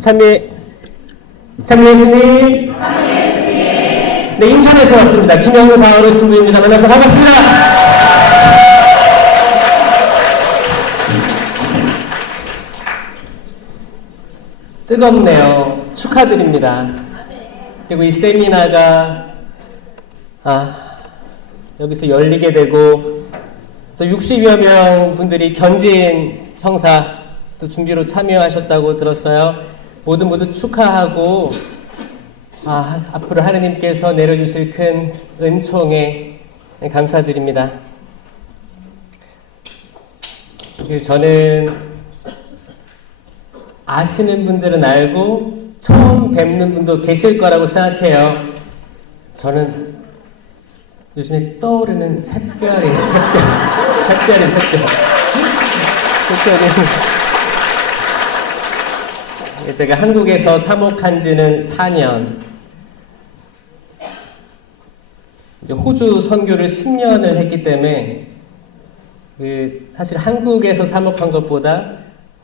참여 예수님. 네, 인천에서 왔습니다. 김영우 바오르 신부입니다. 만나서 반갑습니다. 뜨겁네요. 축하드립니다. 그리고 이 세미나가 여기서 열리게 되고 또 60여 명 분들이 견진 성사 또 준비로 참여하셨다고 들었어요. 모두 축하하고 앞으로 하느님께서 내려주실 큰 은총에 감사드립니다. 저는 아시는 분들은 알고 처음 뵙는 분도 계실 거라고 생각해요. 저는 요즘에 떠오르는 샛별이에요. 샛별. 제가 한국에서 사목한 지는 4년, 이제 호주 선교를 10년을 했기 때문에 사실 한국에서 사목한 것보다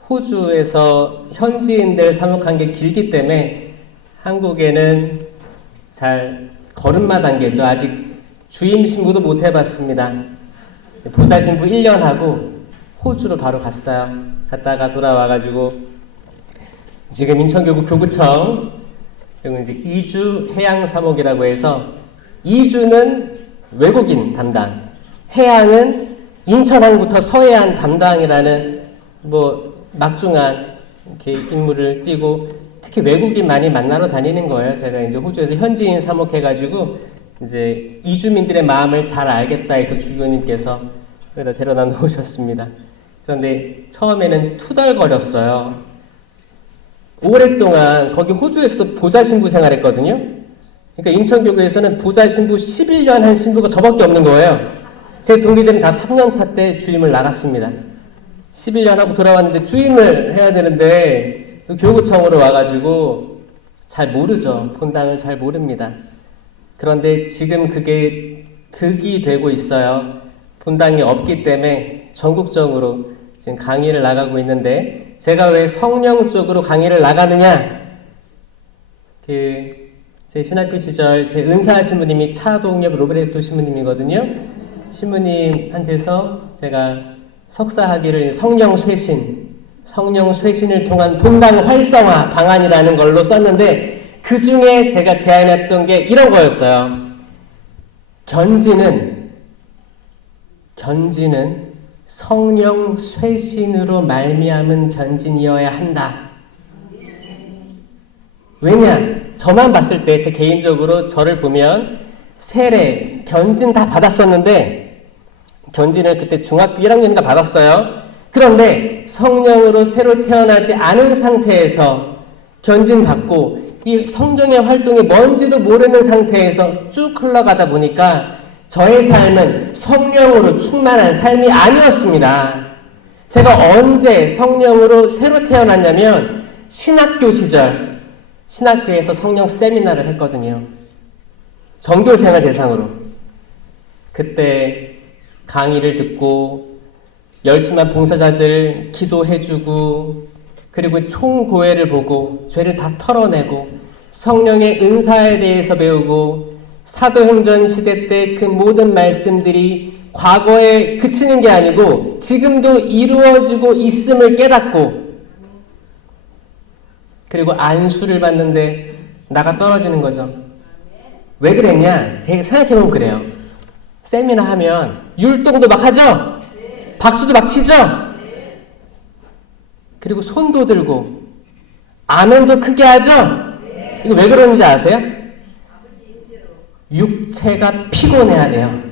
호주에서 현지인들 사목한 게 길기 때문에 한국에는 잘 걸음마 단계죠. 아직 주임 신부도 못 해봤습니다. 보좌 신부 1년 하고 호주로 바로 갔어요. 갔다가 돌아와가지고 지금 인천교구 교구청 그리고 이제 2주 해양 사목이라고 해서 2주는 외국인 담당, 해양은 인천항부터 서해안 담당이라는 막중한 이렇게 임무를 띠고 특히 외국인 많이 만나러 다니는 거예요. 제가 이제 호주에서 현지인 사목해가지고 이제 이주민들의 마음을 잘 알겠다 해서 주교님께서 여기다 데려다 놓으셨습니다. 그런데 처음에는 투덜거렸어요. 오랫동안 거기 호주에서도 보좌신부 생활했거든요. 그러니까 인천교구에서는 보좌신부 11년 한 신부가 저밖에 없는 거예요. 제 동기들은 다 3년차 때 주임을 나갔습니다. 11년 하고 돌아왔는데 주임을 해야 되는데 또 교구청으로 와가지고 잘 모르죠. 본당을 잘 모릅니다. 그런데 지금 그게 득이 되고 있어요. 본당이 없기 때문에 전국적으로 지금 강의를 나가고 있는데 제가 왜 성령 쪽으로 강의를 나가느냐? 제 신학교 시절 제 은사 신부님이 차동엽 로베르토 신부님이거든요. 신부님한테서 제가 석사학위를 성령 쇄신을 통한 본당 활성화 방안이라는 걸로 썼는데 그 중에 제가 제안했던 게 이런 거였어요. 견지는 성령 쇄신으로 말미암은 견진이어야 한다. 왜냐? 저만 봤을 때 제 개인적으로 저를 보면 세례, 견진 다 받았었는데 견진을 그때 중학교 1학년인가 받았어요. 그런데 성령으로 새로 태어나지 않은 상태에서 견진 받고 이 성령의 활동이 뭔지도 모르는 상태에서 쭉 흘러가다 보니까 저의 삶은 성령으로 충만한 삶이 아니었습니다. 제가 언제 성령으로 새로 태어났냐면 신학교 시절 신학교에서 성령 세미나를 했거든요. 전교생활 대상으로. 그때 강의를 듣고 열심한 봉사자들 기도해주고 그리고 총고회를 보고 죄를 다 털어내고 성령의 은사에 대해서 배우고 사도행전 시대 때 그 모든 말씀들이 과거에 그치는 게 아니고 지금도 이루어지고 있음을 깨닫고 그리고 안수를 받는데 나가 떨어지는 거죠. 왜 그랬냐? 제가 생각해보면 그래요. 세미나 하면 율동도 막 하죠? 박수도 막 치죠? 그리고 손도 들고 아멘도 크게 하죠? 이거 왜 그러는지 아세요? 육체가 피곤해야 돼요.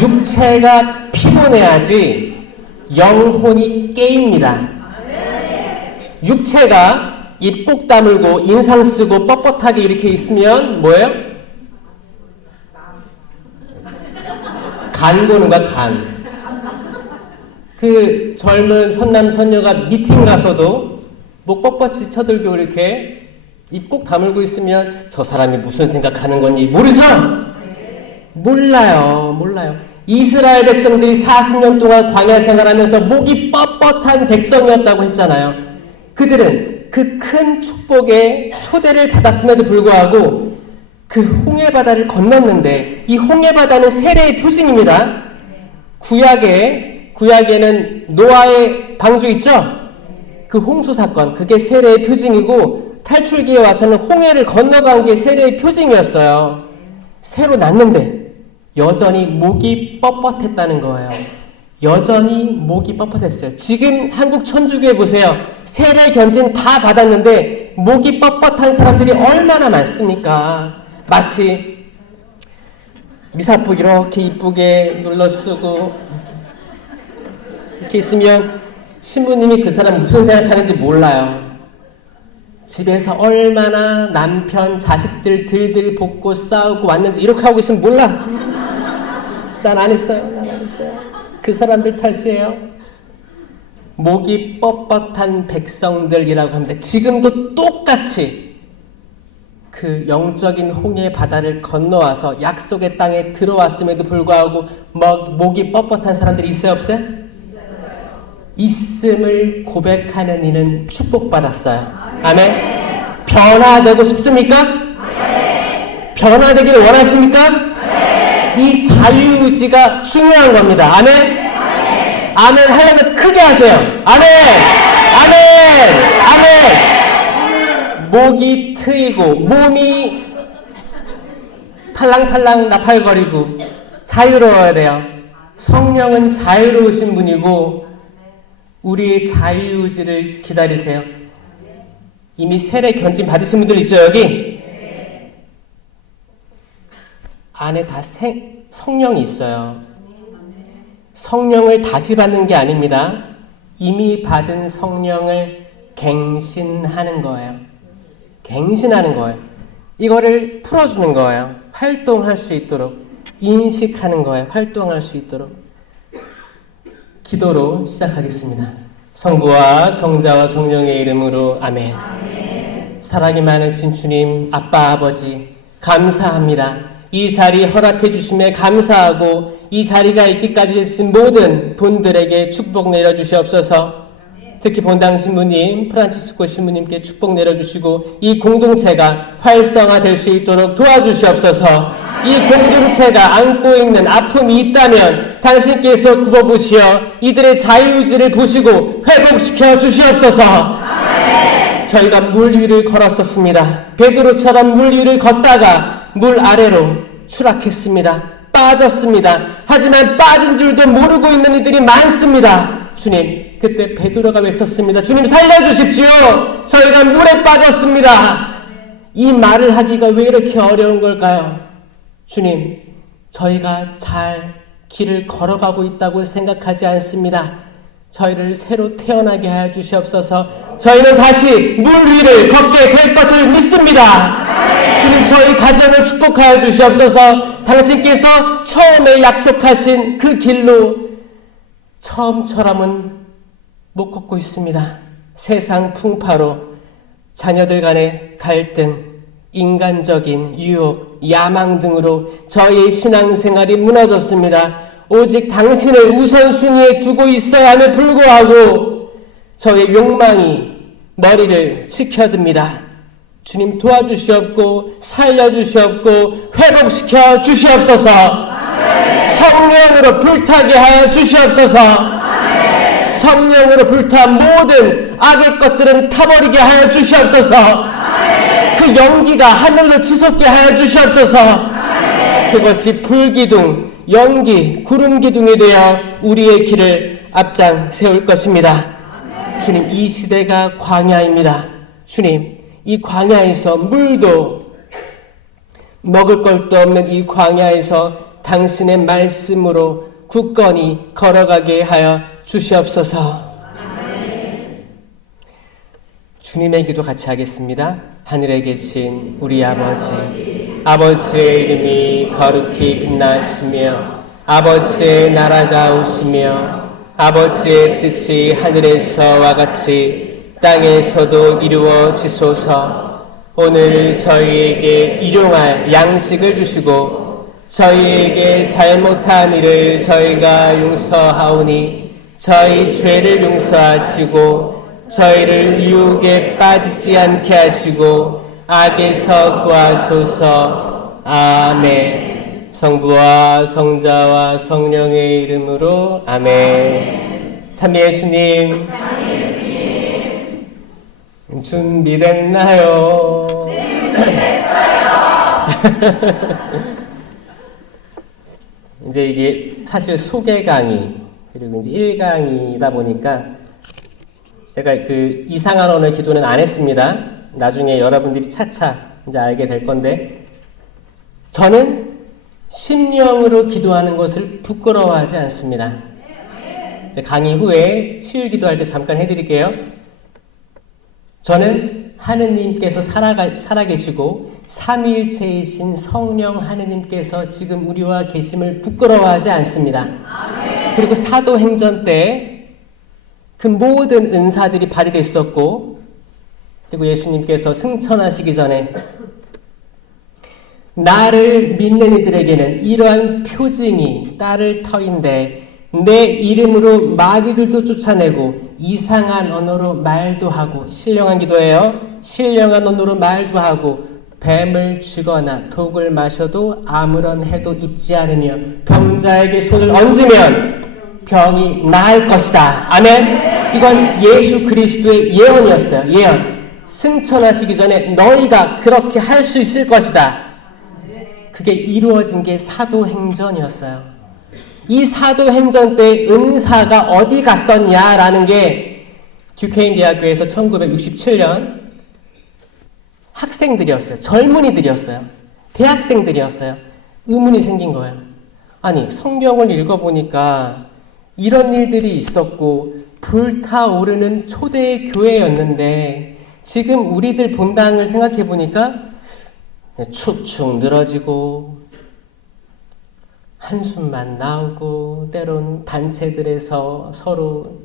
육체가 피곤해야지 영혼이 깨입니다. 육체가 입 꼭 다물고 인상 쓰고 뻣뻣하게 이렇게 있으면 뭐예요? 간 보는 거야, 간. 그 젊은 선남 선녀가 미팅 가서도 목 뻣뻣이 쳐들고 이렇게 입 꼭 다물고 있으면 저 사람이 무슨 생각하는 건지 모르죠? 몰라요. 이스라엘 백성들이 40년 동안 광야 생활하면서 목이 뻣뻣한 백성이었다고 했잖아요. 그 그들은 그 큰 축복의 초대를 받았음에도 불구하고 그 홍해바다를 건넜는데, 이 홍해바다는 세례의 표징입니다. 구약에는 노아의 방주 있죠? 그 홍수 사건, 그게 세례의 표징이고, 탈출기에 와서는 홍해를 건너간 게 세례의 표징이었어요. 새로 났는데 여전히 목이 뻣뻣했다는 거예요. 여전히 목이 뻣뻣했어요. 지금 한국 천주교에 보세요. 세례 견진 다 받았는데 목이 뻣뻣한 사람들이 얼마나 많습니까? 마치 미사포 이렇게 이쁘게 눌러 쓰고 이렇게 있으면 신부님이 그 사람 무슨 생각하는지 몰라요. 집에서 얼마나 남편, 자식들 들들 볶고 싸우고 왔는지 이렇게 하고 있으면 몰라. 난 안 했어요. 그 사람들 탓이에요. 목이 뻣뻣한 백성들이라고 합니다. 지금도 똑같이 그 영적인 홍해 바다를 건너와서 약속의 땅에 들어왔음에도 불구하고 목이 뻣뻣한 사람들이 있어요, 없어요? 있음을 고백하는 이는 축복받았어요. 아멘. 변화되고 싶습니까? 변화되기를 원하십니까? 이 자유의지가 중요한 겁니다. 아멘. 아멘 하려면 크게 하세요. 아멘. 아멘. 목이 트이고 몸이 팔랑팔랑 나팔거리고 자유로워야 돼요. 성령은 자유로우신 분이고 우리의 자유의지를 기다리세요. 이미 세례 견진 받으신 분들 있죠, 여기? 안에 다 성령이 있어요. 성령을 다시 받는 게 아닙니다. 이미 받은 성령을 갱신하는 거예요. 갱신하는 거예요. 이거를 풀어주는 거예요. 활동할 수 있도록. 인식하는 거예요. 활동할 수 있도록. 기도로 시작하겠습니다. 성부와 성자와 성령의 이름으로 아멘. 사랑이 많으신 주님, 아빠, 아버지 감사합니다. 이 자리 허락해 주심에 감사하고 이 자리가 있기까지 해주신 모든 분들에게 축복 내려주시옵소서. 특히 본당 신부님, 프란치스코 신부님께 축복 내려주시고 이 공동체가 활성화될 수 있도록 도와주시옵소서. 이 공동체가 안고 있는 아픔이 있다면 당신께서 굽어보시어 이들의 자유의지를 보시고 회복시켜 주시옵소서. 저희가 물 위를 걸었었습니다. 베드로처럼 물 위를 걷다가 물 아래로 추락했습니다. 빠졌습니다. 하지만 빠진 줄도 모르고 있는 이들이 많습니다. 주님, 그때 베드로가 외쳤습니다. 주님 살려주십시오. 저희가 물에 빠졌습니다. 이 말을 하기가 왜 이렇게 어려운 걸까요? 주님, 저희가 잘 길을 걸어가고 있다고 생각하지 않습니다. 저희를 새로 태어나게 하여 주시옵소서. 저희는 다시 물 위를 걷게 될 것을 믿습니다. 주님, 저희 가정을 축복하여 주시옵소서. 당신께서 처음에 약속하신 그 길로 처음처럼은 못 걷고 있습니다. 세상 풍파로 자녀들 간의 갈등, 인간적인 유혹, 야망 등으로 저희의 신앙생활이 무너졌습니다. 오직 당신을 우선순위에 두고 있어야 함에 불구하고 저의 욕망이 머리를 치켜듭니다. 주님 도와주시옵고 살려주시옵고 회복시켜 주시옵소서. 성령으로 불타게 하여 주시옵소서. 성령으로 불타 모든 악의 것들은 타버리게 하여 주시옵소서. 그 연기가 하늘로 치솟게 하여 주시옵소서. 그것이 불기둥, 연기, 구름기둥이 되어 우리의 길을 앞장 세울 것입니다. 주님, 이 시대가 광야입니다. 주님, 이 광야에서 물도 먹을 것도 없는 이 광야에서 당신의 말씀으로 굳건히 걸어가게 하여 주시옵소서. 주님의 기도 같이 하겠습니다. 하늘에 계신 우리 아버지의 이름이 거룩히 빛나시며 아버지의 나라가 오시며 아버지의 뜻이 하늘에서와 같이 땅에서도 이루어지소서. 오늘 저희에게 일용할 양식을 주시고 저희에게 잘못한 일을 저희가 용서하오니 저희 죄를 용서하시고 저희를 유혹에 빠지지 않게 하시고 악에서 구하소서. 아멘. 성부와 성자와 성령의 이름으로 아멘. 참 예수님, 준비됐나요? 네, 준비됐어요. 이제 이게 사실 소개 강의 그리고 이제 1강이다 보니까 제가 그 이상한 언어의 기도는 안 했습니다. 나중에 여러분들이 차차 이제 알게 될 건데, 저는 심령으로 기도하는 것을 부끄러워하지 않습니다. 이제 강의 후에 치유 기도할 때 잠깐 해드릴게요. 저는 하느님께서 살아계시고 삼위일체이신 성령 하느님께서 지금 우리와 계심을 부끄러워하지 않습니다. 그리고 사도행전 때 그 모든 은사들이 발휘됐었고, 그리고 예수님께서 승천하시기 전에 나를 믿는 이들에게는 이러한 표징이 따를 터인데 내 이름으로 마귀들도 쫓아내고 이상한 언어로 말도 하고, 신령한 기도예요. 신령한 언어로 말도 하고 뱀을 쥐거나 독을 마셔도 아무런 해도 입지 않으며 병자에게 손을 얹으면 병이 나을 것이다. 아멘. 이건 예수 그리스도의 예언이었어요. 예언. 승천하시기 전에 너희가 그렇게 할 수 있을 것이다. 그게 이루어진 게 사도행전이었어요. 이 사도행전 때 은사가 어디 갔었냐라는 게 듀케인 대학교에서 1967년 학생들이었어요. 젊은이들이었어요. 대학생들이었어요. 의문이 생긴 거예요. 아니, 성경을 읽어보니까 이런 일들이 있었고 불타오르는 초대의 교회였는데 지금 우리들 본당을 생각해보니까 축축 늘어지고 한숨만 나오고 때론 단체들에서 서로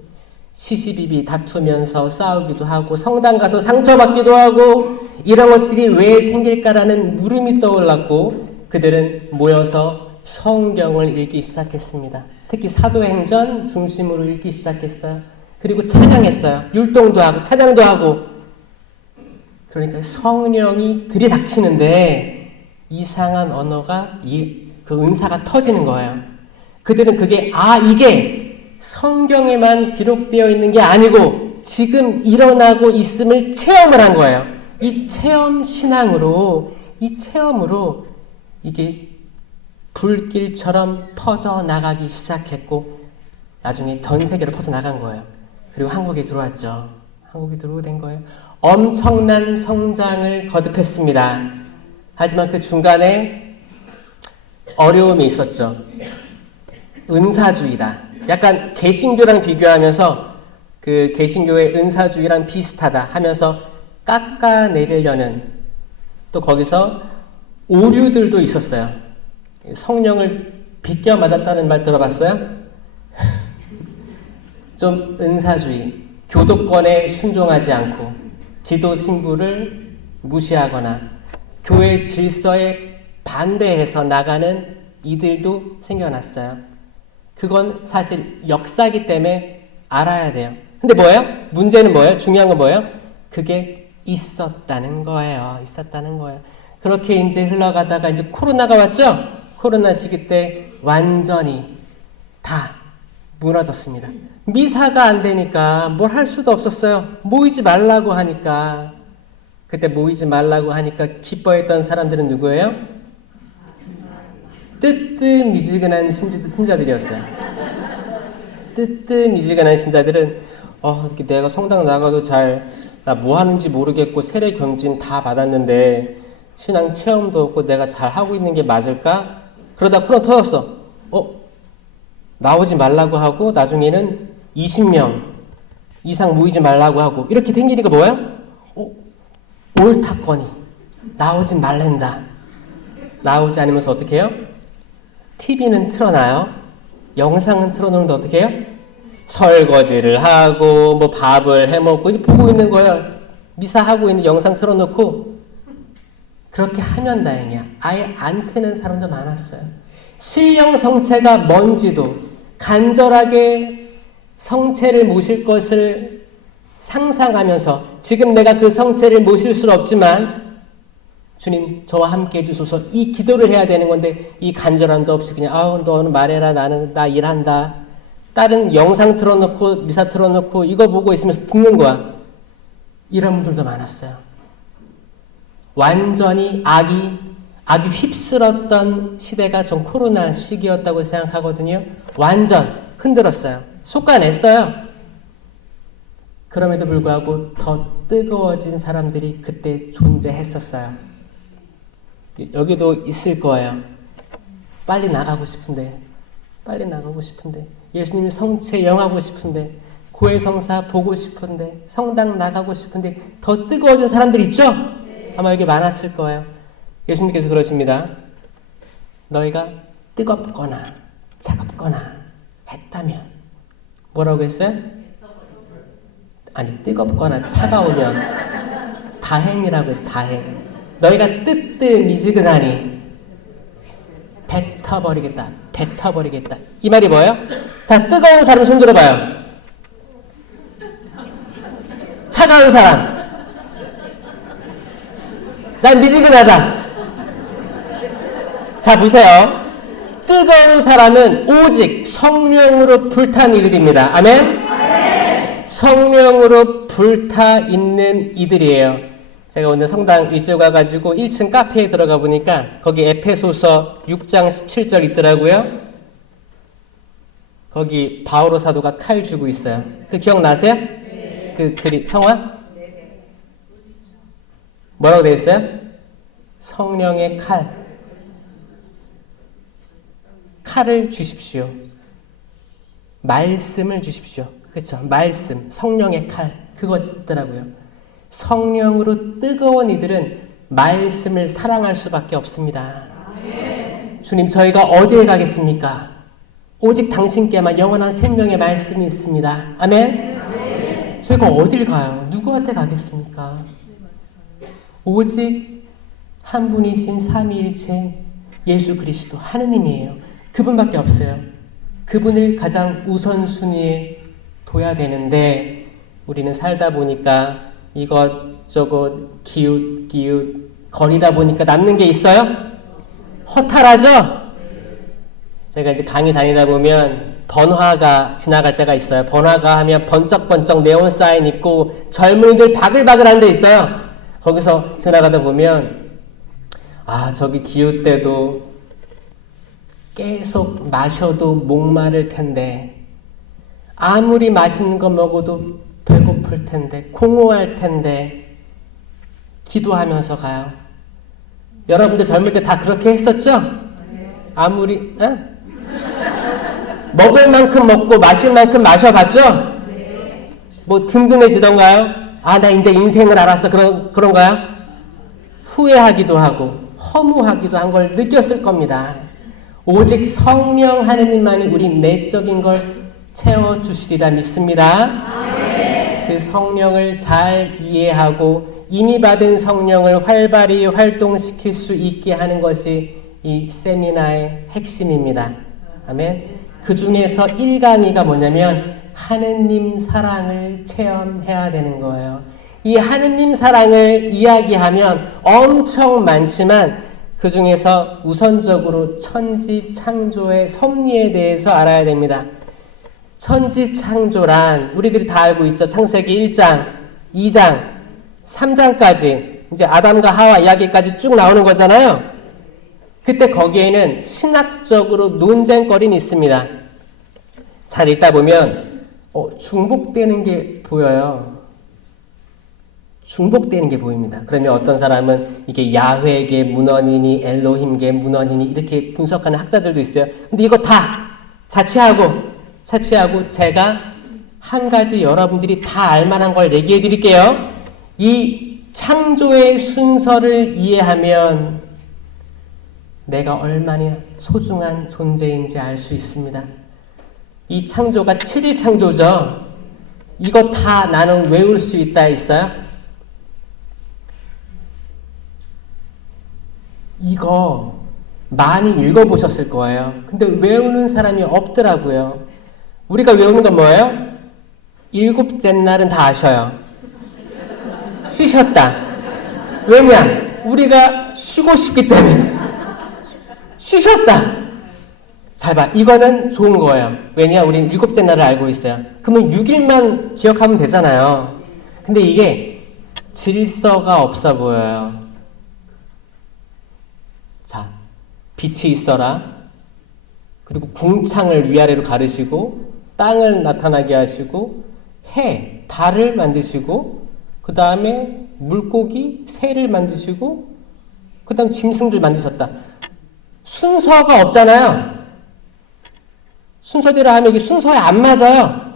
시시비비 다투면서 싸우기도 하고 성당 가서 상처받기도 하고 이런 것들이 왜 생길까라는 물음이 떠올랐고 그들은 모여서 성경을 읽기 시작했습니다. 특히 사도행전 중심으로 읽기 시작했어요. 그리고 찬양했어요. 율동도 하고 찬양도 하고. 그러니까 성령이 들이닥치는데 이상한 언어가 그 은사가 터지는 거예요. 그들은 그게 이게 성경에만 기록되어 있는 게 아니고 지금 일어나고 있음을 체험을 한 거예요. 이 체험 신앙으로, 이 체험으로 이게 불길처럼 퍼져나가기 시작했고 나중에 전 세계로 퍼져나간 거예요. 그리고 한국에 들어왔죠. 한국에 들어오게 된 거예요. 엄청난 성장을 거듭했습니다. 하지만 그 중간에 어려움이 있었죠. 은사주의다. 약간 개신교랑 비교하면서 그 개신교의 은사주의랑 비슷하다 하면서 깎아내리려는, 또 거기서 오류들도 있었어요. 성령을 빗겨 맞았다는 말 들어봤어요? 좀 은사주의, 교도권에 순종하지 않고 지도 신부를 무시하거나 교회 질서에 반대해서 나가는 이들도 생겨났어요. 그건 사실 역사기 때문에 알아야 돼요. 근데 뭐예요? 문제는 뭐예요? 중요한 건 뭐예요? 그게 있었다는 거예요. 있었다는 거예요. 그렇게 이제 흘러가다가 이제 코로나가 왔죠? 코로나 시기 때 완전히 다 무너졌습니다. 미사가 안 되니까 뭘 할 수도 없었어요. 모이지 말라고 하니까. 그때 모이지 말라고 하니까 기뻐했던 사람들은 누구예요? 뜨뜻미지근한 신자들이었어요. 뜨뜻미지근한 신자들은 내가 성당 나가도 나 뭐 하는지 모르겠고 세례 경진 다 받았는데 신앙 체험도 없고 내가 잘 하고 있는 게 맞을까? 그러다 코로나 터졌어. 나오지 말라고 하고 나중에는 20명 이상 모이지 말라고 하고 이렇게 된 일이가 뭐야? 옳다거니 나오지 말랜다. 나오지 않으면서 어떻게 해요? TV는 틀어놔요. 영상은 틀어놓는데 어떻게 해요? 설거지를 하고 뭐 밥을 해먹고 이제 보고 있는 거예요. 미사하고 있는 영상 틀어놓고. 그렇게 하면 다행이야. 아예 안 트는 사람도 많았어요. 신령 성체가 뭔지도 간절하게 성체를 모실 것을 상상하면서 지금 내가 그 성체를 모실 수는 없지만 주님 저와 함께 해주소서 이 기도를 해야 되는 건데 이 간절함도 없이 그냥 너는 말해라 나는 나 일한다. 다른 영상 틀어놓고 미사 틀어놓고 이거 보고 있으면서 듣는 거야. 이런 분들도 많았어요. 완전히 악이 휩쓸었던 시대가 전 코로나 시기였다고 생각하거든요. 완전 흔들었어요. 솎아냈어요. 그럼에도 불구하고 더 뜨거워진 사람들이 그때 존재했었어요. 여기도 있을 거예요. 빨리 나가고 싶은데 예수님이 성체 영하고 싶은데 고해성사 보고 싶은데 성당 나가고 싶은데 더 뜨거워진 사람들 있죠? 아마 여기 많았을 거예요. 예수님께서 그러십니다. 너희가 뜨겁거나 차갑거나 했다면 뭐라고 했어요? 아니 뜨겁거나 차가우면 다행이라고 해서 다행. 너희가 뜨뜻미지근하니 뱉어버리겠다. 이 말이 뭐예요? 자, 뜨거운 사람 손 들어봐요. 차가운 사람. 난 미지근하다. 자, 보세요. 뜨거운 사람은 오직 성령으로 불탄 이들입니다. 아멘? 성령으로 불타 있는 이들이에요. 제가 오늘 성당 일찍 가가지고 1층 카페에 들어가 보니까 거기 에페소서 6장 17절 있더라고요. 거기 바오로 사도가 칼 쥐고 있어요. 그 기억나세요? 네. 그 글이 성화? 네. 뭐라고 되어 있어요? 성령의 칼을 주십시오. 말씀을 주십시오. 그렇죠? 말씀, 성령의 칼 그거 있더라고요. 성령으로 뜨거운 이들은 말씀을 사랑할 수밖에 없습니다. 아멘. 주님 저희가 어디에 가겠습니까? 오직 당신께만 영원한 생명의 말씀이 있습니다. 아멘. 아멘. 저희가 어딜 가요? 누구한테 가겠습니까? 오직 한 분이신 삼위일체 예수 그리스도 하느님이에요. 그분밖에 없어요. 그분을 가장 우선순위에 둬야 되는데 우리는 살다 보니까 이것저것 기웃 거리다 보니까 남는 게 있어요? 허탈하죠? 제가 이제 강의 다니다 보면 번화가 지나갈 때가 있어요. 번화가 하면 번쩍번쩍 네온 사인 있고 젊은이들 바글바글한 데 있어요. 거기서 지나가다 보면 저기 기웃대도 계속 마셔도 목마를 텐데 아무리 맛있는 거 먹어도 배고플 텐데 공허할 텐데 기도하면서 가요. 여러분들 젊을 때 다 그렇게 했었죠? 아무리 먹을 만큼 먹고 마실 만큼 마셔봤죠? 뭐 든든해지던가요? 나 이제 인생을 알았어 그런가요? 후회하기도 하고 허무하기도 한 걸 느꼈을 겁니다. 오직 성령 하느님만이 우리 내적인 걸 채워주시리라 믿습니다. 그 성령을 잘 이해하고 이미 받은 성령을 활발히 활동시킬 수 있게 하는 것이 이 세미나의 핵심입니다. 아멘. 그 중에서 1강의가 뭐냐면 하느님 사랑을 체험해야 되는 거예요. 이 하느님 사랑을 이야기하면 엄청 많지만 그 중에서 우선적으로 천지 창조의 섭리에 대해서 알아야 됩니다. 천지 창조란 우리들이 다 알고 있죠. 창세기 1장, 2장, 3장까지 이제 아담과 하와 이야기까지 쭉 나오는 거잖아요. 그때 거기에는 신학적으로 논쟁거리는 있습니다. 잘 읽다 보면 중복되는 게 보여요. 중복되는 게 보입니다. 그러면 어떤 사람은 이게 야훼계 문헌이니 엘로힘계 문헌이니 이렇게 분석하는 학자들도 있어요. 근데 이거 다 자취하고 제가 한 가지 여러분들이 다 알만한 걸 얘기해 드릴게요. 이 창조의 순서를 이해하면 내가 얼마나 소중한 존재인지 알 수 있습니다. 이 창조가 7일 창조죠. 이거 다 나는 외울 수 있다 있어요? 이거 많이 읽어보셨을 거예요. 근데 외우는 사람이 없더라고요. 우리가 외우는 건 뭐예요? 일곱째 날은 다 아셔요. 쉬셨다. 왜냐? 우리가 쉬고 싶기 때문에. 쉬셨다. 잘 봐. 이거는 좋은 거예요. 왜냐? 우린 일곱째 날을 알고 있어요. 그러면 6일만 기억하면 되잖아요. 근데 이게 질서가 없어 보여요. 자, 빛이 있어라. 그리고 궁창을 위아래로 가르시고 땅을 나타나게 하시고 해, 달을 만드시고 그 다음에 물고기, 새를 만드시고 그 다음 짐승들 만드셨다. 순서가 없잖아요. 순서대로 하면 이게 순서에 안 맞아요.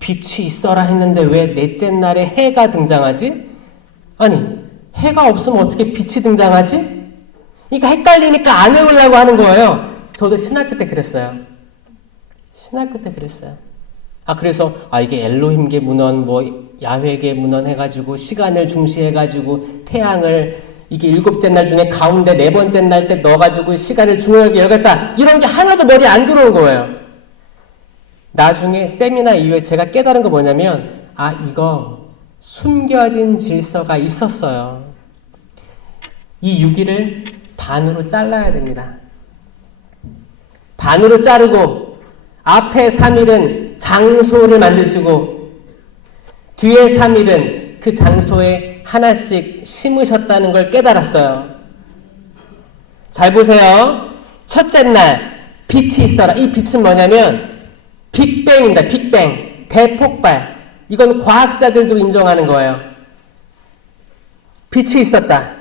빛이 있어라 했는데 왜 넷째 날에 해가 등장하지? 아니, 해가 없으면 어떻게 빛이 등장하지? 이거 헷갈리니까 안 외우려고 하는 거예요. 저도 신학교 때 그랬어요. 그래서 이게 엘로힘계 문헌, 야훼계 문헌 해가지고 시간을 중시해가지고 태양을 이게 일곱째 날 중에 가운데 네 번째 날 때 넣어가지고 시간을 중요하게 여겼다. 이런 게 하나도 머리에 안 들어온 거예요. 나중에 세미나 이후에 제가 깨달은 거 뭐냐면 이거 숨겨진 질서가 있었어요. 이 6일을 반으로 잘라야 됩니다. 반으로 자르고 앞에 3일은 장소를 만드시고 뒤에 3일은 그 장소에 하나씩 심으셨다는 걸 깨달았어요. 잘 보세요. 첫째 날 빛이 있어라. 이 빛은 뭐냐면 빅뱅입니다. 빅뱅. 대폭발. 이건 과학자들도 인정하는 거예요. 빛이 있었다.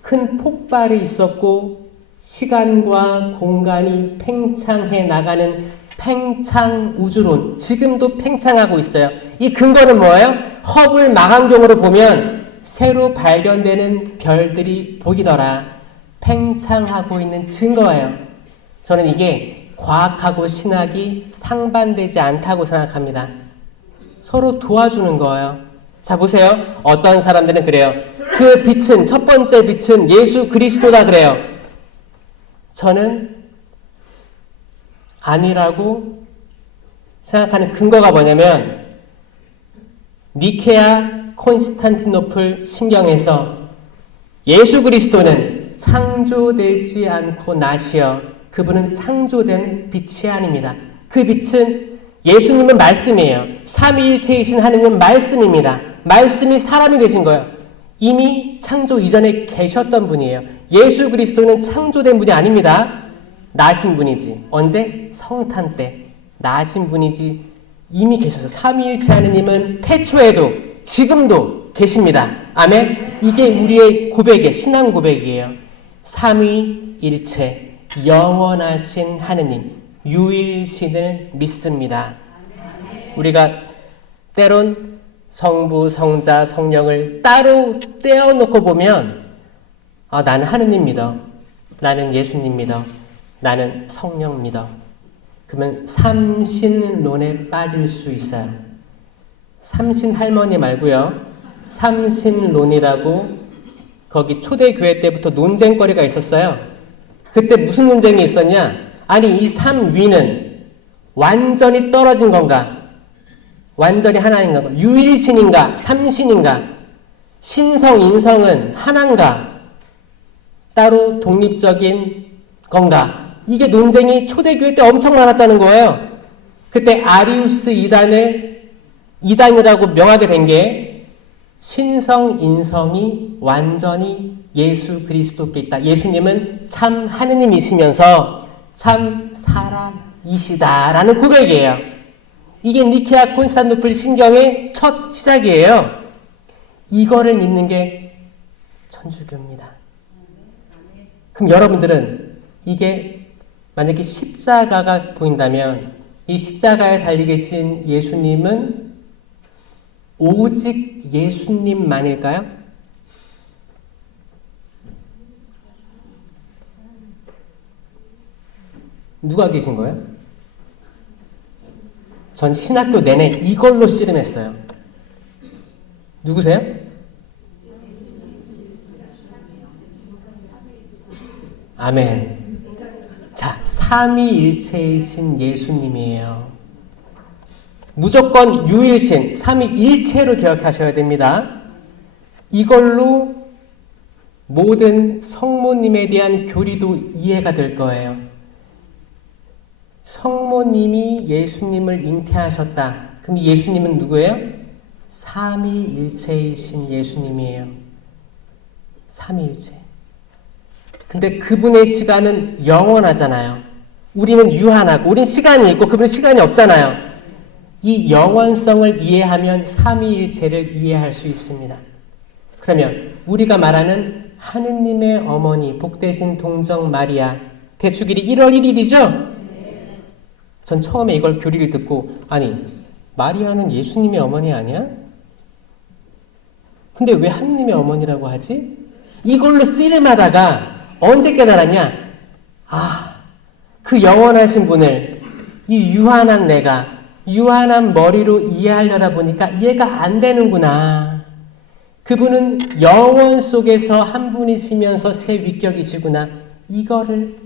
큰 폭발이 있었고 시간과 공간이 팽창해 나가는 팽창 우주론. 지금도 팽창하고 있어요. 이 근거는 뭐예요? 허블 망원경으로 보면 새로 발견되는 별들이 보이더라. 팽창하고 있는 증거예요. 저는 이게 과학하고 신학이 상반되지 않다고 생각합니다. 서로 도와주는 거예요. 자, 보세요. 어떤 사람들은 그래요. 그 빛은, 첫 번째 빛은 예수 그리스도다 그래요. 저는 아니라고 생각하는 근거가 뭐냐면 니케아 콘스탄티노플 신경에서 예수 그리스도는 창조되지 않고 나시어 그분은 창조된 빛이 아닙니다. 그 빛은 예수님은 말씀이에요. 삼위일체이신 하느님은 말씀입니다. 말씀이 사람이 되신 거예요. 이미 창조 이전에 계셨던 분이에요. 예수 그리스도는 창조된 분이 아닙니다. 나신 분이지. 언제? 성탄 때 나신 분이지 이미 계셔서 삼위일체 하느님은 태초에도 지금도 계십니다. 아멘. 이게 우리의 고백이에요. 신앙 고백이에요. 삼위일체 영원하신 하느님 유일신을 믿습니다. 우리가 때론 성부, 성자, 성령을 따로 떼어놓고 보면 나는 하느님 믿어. 나는 예수님 믿어. 나는 성령 믿어. 그러면 삼신론에 빠질 수 있어요. 삼신 할머니 말고요. 삼신론이라고 거기 초대교회 때부터 논쟁거리가 있었어요. 그때 무슨 논쟁이 있었냐? 아니 이 삼위는 완전히 떨어진 건가? 완전히 하나인 건가? 유일신인가? 삼신인가? 신성, 인성은 하나인가? 따로 독립적인 건가? 이게 논쟁이 초대교회 때 엄청 많았다는 거예요. 그때 아리우스 이단이라고 명하게 된 게 신성, 인성이 완전히 예수 그리스도께 있다. 예수님은 참 하느님이시면서 참 사람이시다라는 고백이에요. 이게 니케아 콘스탄티노플 신경의 첫 시작이에요. 이거를 믿는 게 천주교입니다. 그럼 여러분들은 이게 만약에 십자가가 보인다면 이 십자가에 달리 계신 예수님은 오직 예수님만일까요? 누가 계신 거예요? 전 신학교 내내 이걸로 씨름했어요. 누구세요? 아멘. 자, 삼위일체이신 예수님이에요. 무조건 유일신, 삼위일체로 기억하셔야 됩니다. 이걸로 모든 성모님에 대한 교리도 이해가 될 거예요. 성모님이 예수님을 잉태하셨다. 그럼 예수님은 누구예요? 삼위일체이신 예수님이에요. 삼위일체. 근데 그분의 시간은 영원하잖아요. 우리는 유한하고, 우리는 시간이 있고 그분은 시간이 없잖아요. 이 영원성을 이해하면 삼위일체를 이해할 수 있습니다. 그러면 우리가 말하는 하느님의 어머니, 복되신 동정 마리아, 대축일이 1월 1일이죠? 전 처음에 이걸 교리를 듣고, 아니, 마리아는 예수님의 어머니 아니야? 근데 왜 하느님의 어머니라고 하지? 이걸로 씨름하다가 언제 깨달았냐? 아, 그 영원하신 분을 이 유한한 내가 유한한 머리로 이해하려다 보니까 이해가 안 되는구나. 그분은 영원 속에서 한 분이시면서 새 위격이시구나. 이거를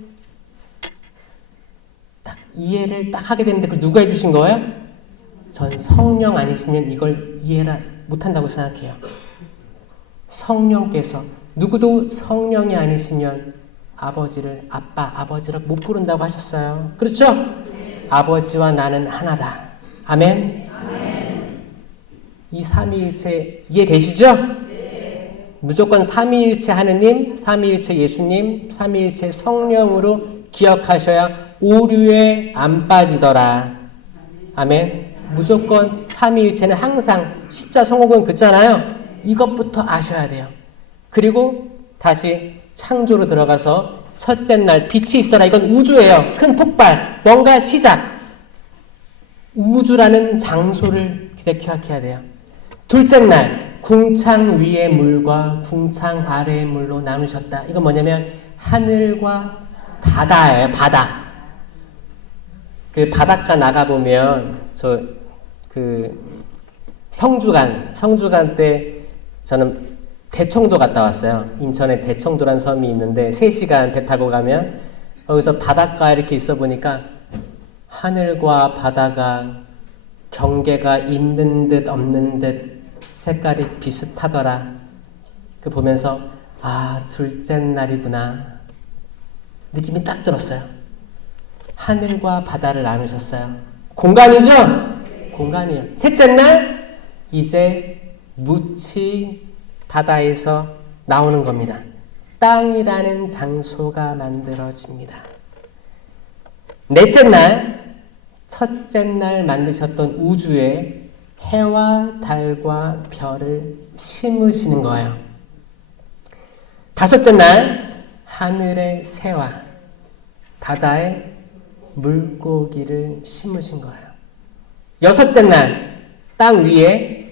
딱 이해를 딱 하게 되는데 그 누가 해주신 거예요? 전 성령 아니시면 이걸 이해를 못한다고 생각해요. 성령께서, 누구도 성령이 아니시면 아버지를 아빠, 아버지라고 못 부른다고 하셨어요. 그렇죠? 아버지와 나는 하나다. 아멘? 아멘. 이 삼위일체 이해되시죠? 네. 무조건 삼위일체 하느님, 삼위일체 예수님, 삼위일체 성령으로 기억하셔야 오류에 안 빠지더라. 아멘. 무조건 삼위일체는 항상 십자성호군 그잖아요. 이것부터 아셔야 돼요. 그리고 다시 창조로 들어가서 첫째 날 빛이 있어라. 이건 우주예요. 큰 폭발, 뭔가 시작. 우주라는 장소를 기억해야 돼요. 둘째 날 궁창 위의 물과 궁창 아래의 물로 나누셨다. 이건 뭐냐면 하늘과 바다예요. 바다. 그 바닷가 나가보면 성주간 때 저는 대청도 갔다 왔어요. 인천에 대청도란 섬이 있는데 3시간 배 타고 가면 거기서 바닷가 이렇게 있어 보니까 하늘과 바다가 경계가 있는 듯 없는 듯 색깔이 비슷하더라. 그 보면서 아, 둘째 날이구나. 느낌이 딱 들었어요. 하늘과 바다를 나누셨어요. 공간이죠? 공간이에요. 셋째 날 이제 묻이 바다에서 나오는 겁니다. 땅이라는 장소가 만들어집니다. 넷째 날, 첫째 날 만드셨던 우주에 해와 달과 별을 심으시는 거예요. 다섯째 날, 하늘의 새와 바다의 물고기를 심으신 거예요. 여섯째 날, 땅 위에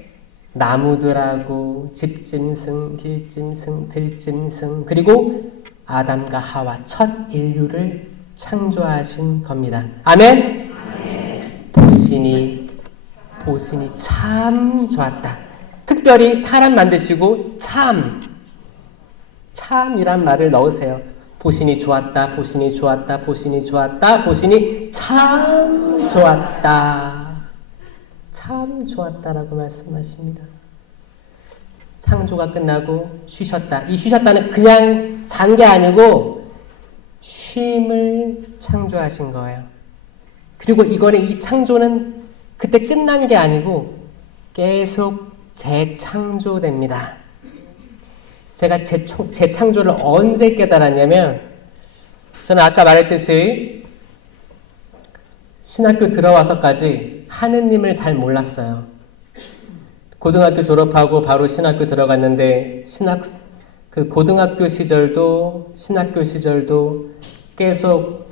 나무들하고 집짐승, 길짐승, 들짐승, 그리고 아담과 하와 첫 인류를 창조하신 겁니다. 아멘? 아멘. 보시니 참 좋았다. 특별히 사람 만드시고 참이란 말을 넣으세요. 보시니 좋았다, 보시니 좋았다, 보시니 좋았다, 보시니 참 좋았다. 참 좋았다라고 말씀하십니다. 창조가 끝나고 쉬셨다. 이 쉬셨다는 그냥 잔 게 아니고 쉼을 창조하신 거예요. 그리고 이 창조는 그때 끝난 게 아니고 계속 재창조됩니다. 제가 재창조를 언제 깨달았냐면 저는 아까 말했듯이 신학교 들어와서까지 하느님을 잘 몰랐어요. 고등학교 졸업하고 바로 신학교 들어갔는데 그 고등학교 시절도 신학교 시절도 계속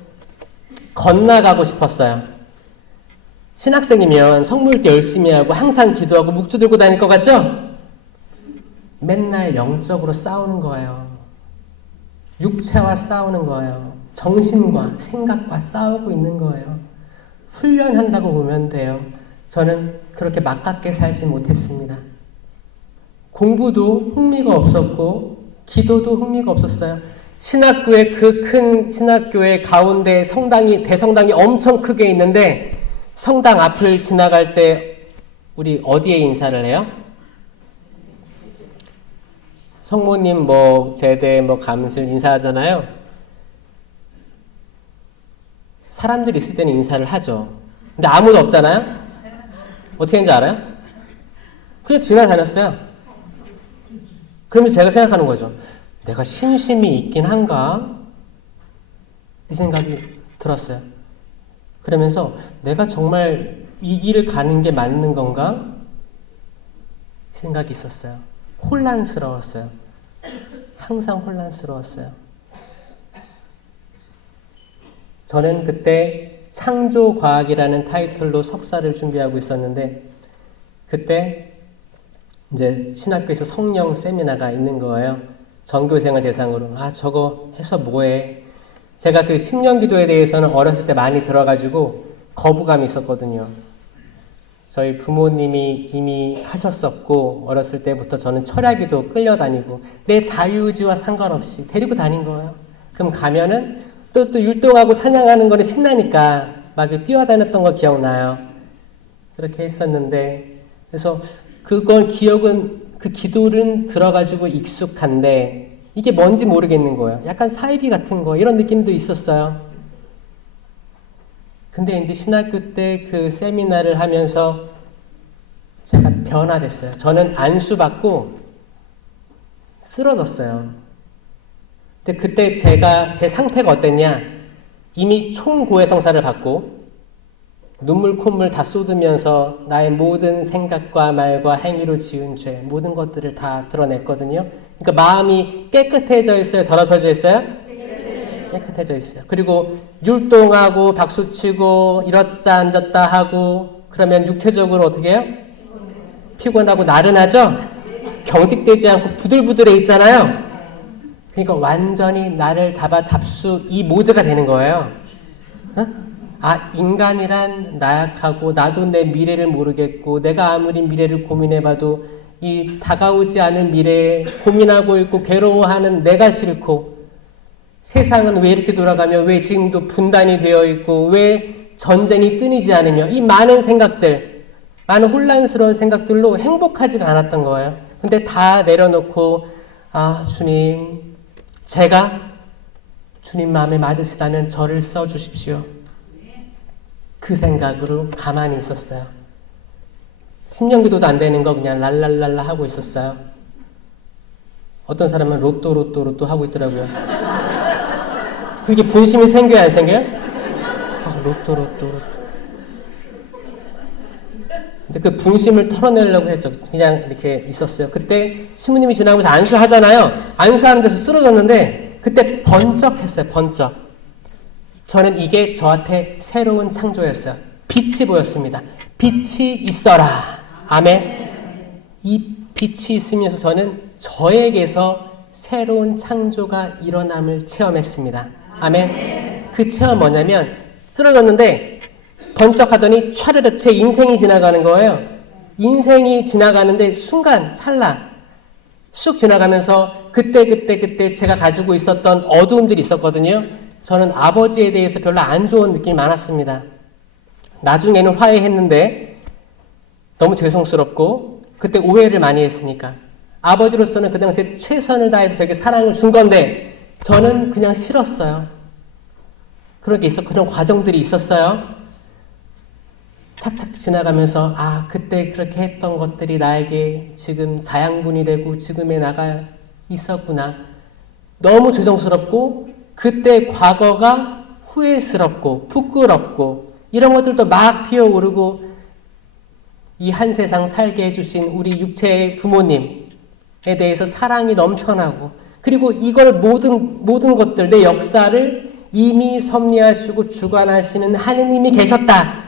건너가고 싶었어요. 신학생이면 성물기 열심히 하고 항상 기도하고 묵주 들고 다닐 것 같죠? 맨날 영적으로 싸우는 거예요. 육체와 싸우는 거예요. 정신과 생각과 싸우고 있는 거예요. 훈련한다고 보면 돼요. 저는 그렇게 막깝게 살지 못했습니다. 공부도 흥미가 없었고 기도도 흥미가 없었어요. 신학교에 그 큰 신학교의 가운데 대성당이 엄청 크게 있는데 성당 앞을 지나갈 때 우리 어디에 인사를 해요? 성모님, 제대, 감슬 인사하잖아요. 사람들이 있을 때는 인사를 하죠. 근데 아무도 없잖아요? 어떻게 하는지 알아요? 그냥 지나다녔어요. 그러면서 제가 생각하는 거죠. 내가 신심이 있긴 한가? 이 생각이 들었어요. 그러면서 내가 정말 이 길을 가는 게 맞는 건가? 생각이 있었어요. 혼란스러웠어요. 항상 혼란스러웠어요. 저는 그때 창조과학이라는 타이틀로 석사를 준비하고 있었는데 그때 이제 신학교에서 성령 세미나가 있는 거예요. 전교생을 대상으로. 저거 해서 뭐해. 제가 그 10년 기도에 대해서는 어렸을 때 많이 들어가지고 거부감이 있었거든요. 저희 부모님이 이미 하셨었고 어렸을 때부터 저는 철야기도 끌려다니고 내 자유의지와 상관없이 데리고 다닌 거예요. 그럼 가면은 또 율동하고 찬양하는 거는 신나니까 막 뛰어다녔던 거 기억나요. 그렇게 했었는데 그래서 그건 기억은 그 기도는 들어가지고 익숙한데 이게 뭔지 모르겠는 거예요. 약간 사이비 같은 거 이런 느낌도 있었어요. 근데 이제 신학교 때 그 세미나를 하면서 제가 변화됐어요. 저는 안수받고 쓰러졌어요. 근데 그때 제 상태가 어땠냐? 이미 총고해성사를 받고 눈물 콧물 다 쏟으면서 나의 모든 생각과 말과 행위로 지은 죄 모든 것들을 다 드러냈거든요. 그러니까 마음이 깨끗해져 있어요? 더럽혀져 있어요? 깨끗해져 있어요. 그리고 율동하고 박수치고 이렇다 앉았다 하고 그러면 육체적으로 어떻게 해요? 피곤하고 나른하죠? 경직되지 않고 부들부들해 있잖아요. 그러니까 완전히 나를 잡수 이 모드가 되는 거예요. 인간이란 나약하고 나도 내 미래를 모르겠고 내가 아무리 미래를 고민해봐도 이 다가오지 않은 미래에 고민하고 있고 괴로워하는 내가 싫고 세상은 왜 이렇게 돌아가며 왜 지금도 분단이 되어 있고 왜 전쟁이 끊이지 않으며 이 많은 생각들 많은 혼란스러운 생각들로 행복하지가 않았던 거예요. 근데 다 내려놓고 주님 제가 주님 마음에 맞으시다면 저를 써주십시오. 그 생각으로 가만히 있었어요. 10년 기도도 안 되는 거 그냥 랄랄랄라 하고 있었어요. 어떤 사람은 로또 하고 있더라고요. 그게 분심이 생겨야 안 생겨요? 로또. 근데 그 분심을 털어내려고 했죠. 그냥 이렇게 있었어요. 그때 신부님이 지나면서 안수하잖아요. 안수하는 데서 쓰러졌는데 그때 번쩍했어요. 번쩍. 저는 이게 저한테 새로운 창조였어요. 빛이 보였습니다. 빛이 있어라. 아멘. 이 빛이 있으면서 저는 저에게서 새로운 창조가 일어남을 체험했습니다. 아멘. 그 체험 뭐냐면 쓰러졌는데 번쩍하더니 촤르륵 제 인생이 지나가는 거예요. 인생이 지나가는데 순간 찰나 쑥 지나가면서 그때 제가 가지고 있었던 어두움들이 있었거든요. 저는 아버지에 대해서 별로 안 좋은 느낌이 많았습니다. 나중에는 화해했는데 너무 죄송스럽고 그때 오해를 많이 했으니까 아버지로서는 그 당시에 최선을 다해서 저에게 사랑을 준 건데 저는 그냥 싫었어요. 그런 과정들이 있었어요. 착착 지나가면서 그때 그렇게 했던 것들이 나에게 지금 자양분이 되고 지금의 나가 있었구나. 너무 죄송스럽고 그때 과거가 후회스럽고 부끄럽고 이런 것들도 막 피어오르고 이 한 세상 살게 해주신 우리 육체의 부모님에 대해서 사랑이 넘쳐나고 그리고 이걸 모든 것들 내 역사를 이미 섭리하시고 주관하시는 하느님이 계셨다.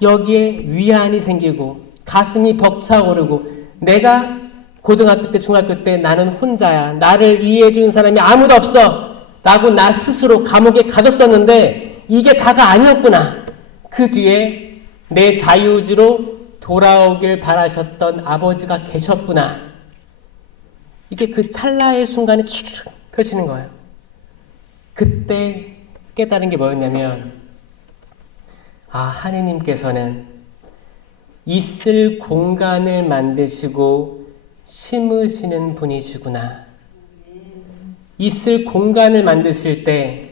여기에 위안이 생기고 가슴이 벅차오르고 내가 고등학교 때 중학교 때 나는 혼자야. 나를 이해해 주는 사람이 아무도 없어. 라고 나 스스로 감옥에 가뒀었는데 이게 다가 아니었구나. 그 뒤에 내 자유의지로 돌아오길 바라셨던 아버지가 계셨구나. 이게 그 찰나의 순간에 축 펼치는 거예요. 그때 깨달은 게 뭐였냐면 아, 하느님께서는 있을 공간을 만드시고 심으시는 분이시구나. 있을 공간을 만드실 때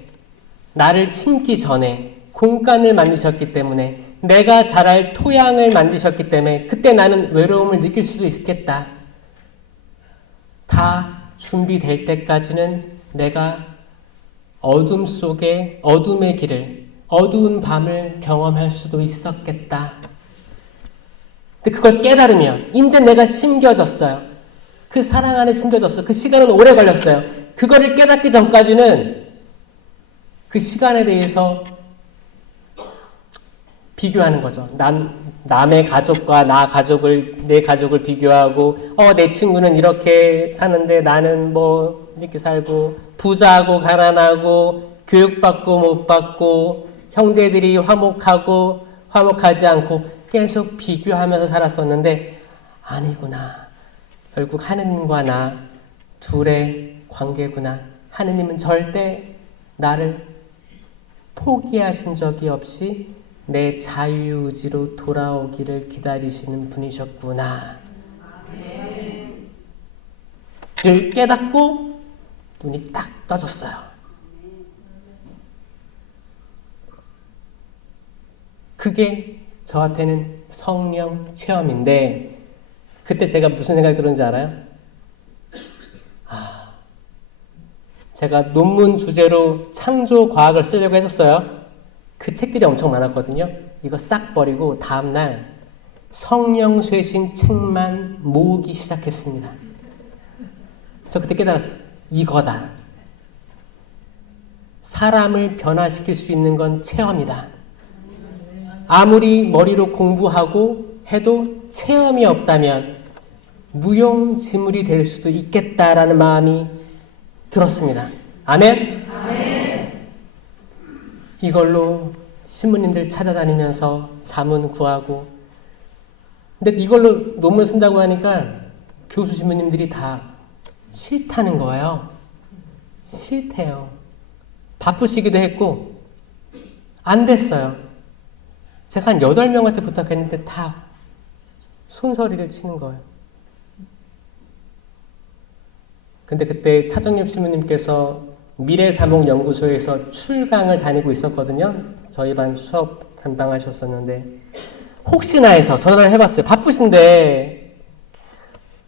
나를 심기 전에 공간을 만드셨기 때문에, 내가 자랄 토양을 만드셨기 때문에 그때 나는 외로움을 느낄 수도 있겠다. 다 준비될 때까지는 내가 어둠 속에 어둠의 길을, 어두운 밤을 경험할 수도 있었겠다. 근데 그걸 깨달으면 이제 내가 심겨졌어요. 그 사랑 안에 심겨졌어. 그 시간은 오래 걸렸어요. 그거를 깨닫기 전까지는 그 시간에 대해서 비교하는 거죠. 남의 가족과 내 가족을 비교하고, 내 친구는 이렇게 사는데 나는 뭐 이렇게 살고, 부자하고 가난하고, 교육받고 못 받고, 형제들이 화목하고 화목하지 않고 계속 비교하면서 살았었는데, 아니구나. 결국 하느님과 나 둘의 관계구나. 하느님은 절대 나를 포기하신 적이 없이 내 자유의지로 돌아오기를 기다리시는 분이셨구나. 를 깨닫고 눈이 딱 떠졌어요. 그게 저한테는 성령 체험인데, 그때 제가 무슨 생각이 들었는지 알아요? 제가 논문 주제로 창조 과학을 쓰려고 했었어요. 그 책들이 엄청 많았거든요. 이거 싹 버리고 다음날 성령 쇄신 책만 모으기 시작했습니다. 저 그때 깨달았어요. 이거다. 사람을 변화시킬 수 있는 건 체험이다. 아무리 머리로 공부하고 해도 체험이 없다면 무용지물이 될 수도 있겠다라는 마음이 들었습니다. 아멘? 아멘. 이걸로 신부님들 찾아다니면서 자문 구하고, 근데 이걸로 논문 쓴다고 하니까 교수 신부님들이 다 싫다는 거예요. 싫대요. 바쁘시기도 했고 안 됐어요. 제가 한 8명한테 부탁했는데 다 손서리를 치는 거예요. 근데 그때 차정엽 신부님께서 미래사목연구소에서 출강을 다니고 있었거든요. 저희 반 수업 담당하셨었는데, 혹시나 해서 전화를 해봤어요. 바쁘신데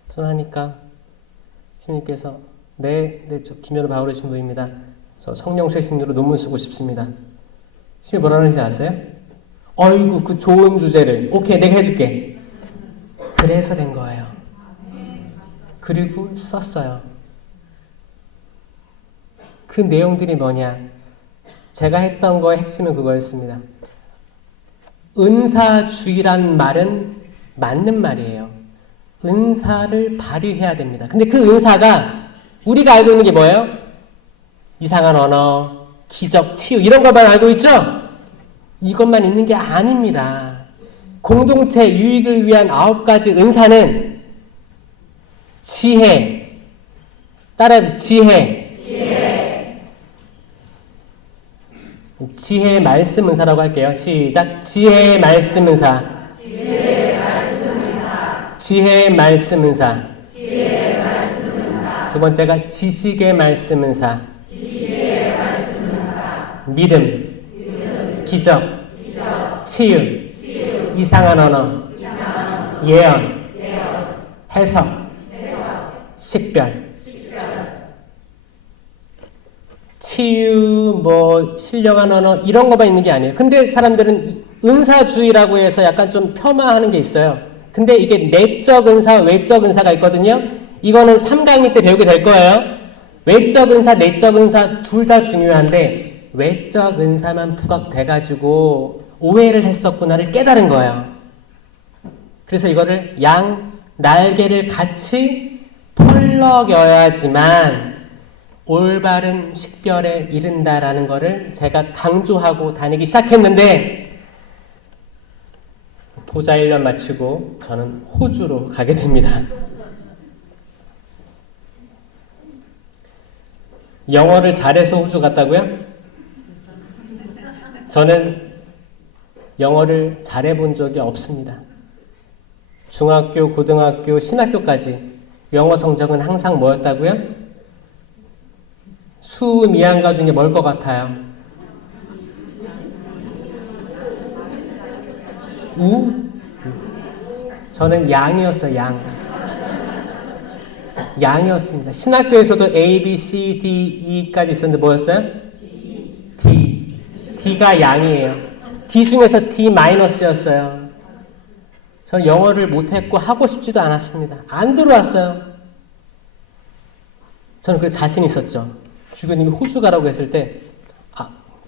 전화하니까 신부님께서 저 김여루 바울의 신부입니다. 저 성령 쇄신으로 논문 쓰고 싶습니다. 신부 뭐라 그러는지 아세요? 어이구, 그 좋은 주제를 오케이 내가 해줄게. 그래서 된 거예요. 그리고 썼어요. 그 내용들이 뭐냐? 제가 했던 거의 핵심은 그거였습니다. 은사주의란 말은 맞는 말이에요. 은사를 발휘해야 됩니다. 근데 그 은사가 우리가 알고 있는 게 뭐예요? 이상한 언어, 기적, 치유 이런 것만 알고 있죠? 이것만 있는 게 아닙니다. 공동체 유익을 위한 9가지 은사는 지혜, 따라해보세요. 지혜의 말씀 은사라고 할게요. 시작. 지혜의 말씀 은사. 지혜의 말씀 은사. 두 번째가 지식의 말씀 은사. 믿음, 기적, 치유, 이상한 언어, 예언, 해석, 식별. 치유, 신령한 언어 이런 것만 있는 게 아니에요. 근데 사람들은 은사주의라고 해서 약간 좀 폄하하는 게 있어요. 근데 이게 내적 은사, 외적 은사가 있거든요. 이거는 3강의 때 배우게 될 거예요. 외적 은사, 내적 은사 둘 다 중요한데 외적 은사만 부각돼가지고 오해를 했었구나를 깨달은 거예요. 그래서 이거를 양 날개를 같이 펄럭여야지만 올바른 식별에 이른다라는 거를 제가 강조하고 다니기 시작했는데, 보자 1년 마치고 저는 호주로 가게 됩니다. 영어를 잘해서 호주 갔다고요? 저는 영어를 잘해본 적이 없습니다. 중학교, 고등학교, 신학교까지 영어 성적은 항상 뭐였다고요? 수, 미양가 중에 뭘 것 같아요? 우? 저는 양이었어요, 양. 양이었습니다. 신학교에서도 A, B, C, D, E까지 있었는데 뭐였어요? D. D가 양이에요. D 중에서 D-였어요. 저는 영어를 못했고 하고 싶지도 않았습니다. 안 들어왔어요. 저는 그 자신 있었죠. 주교님이 호주 가라고 했을 때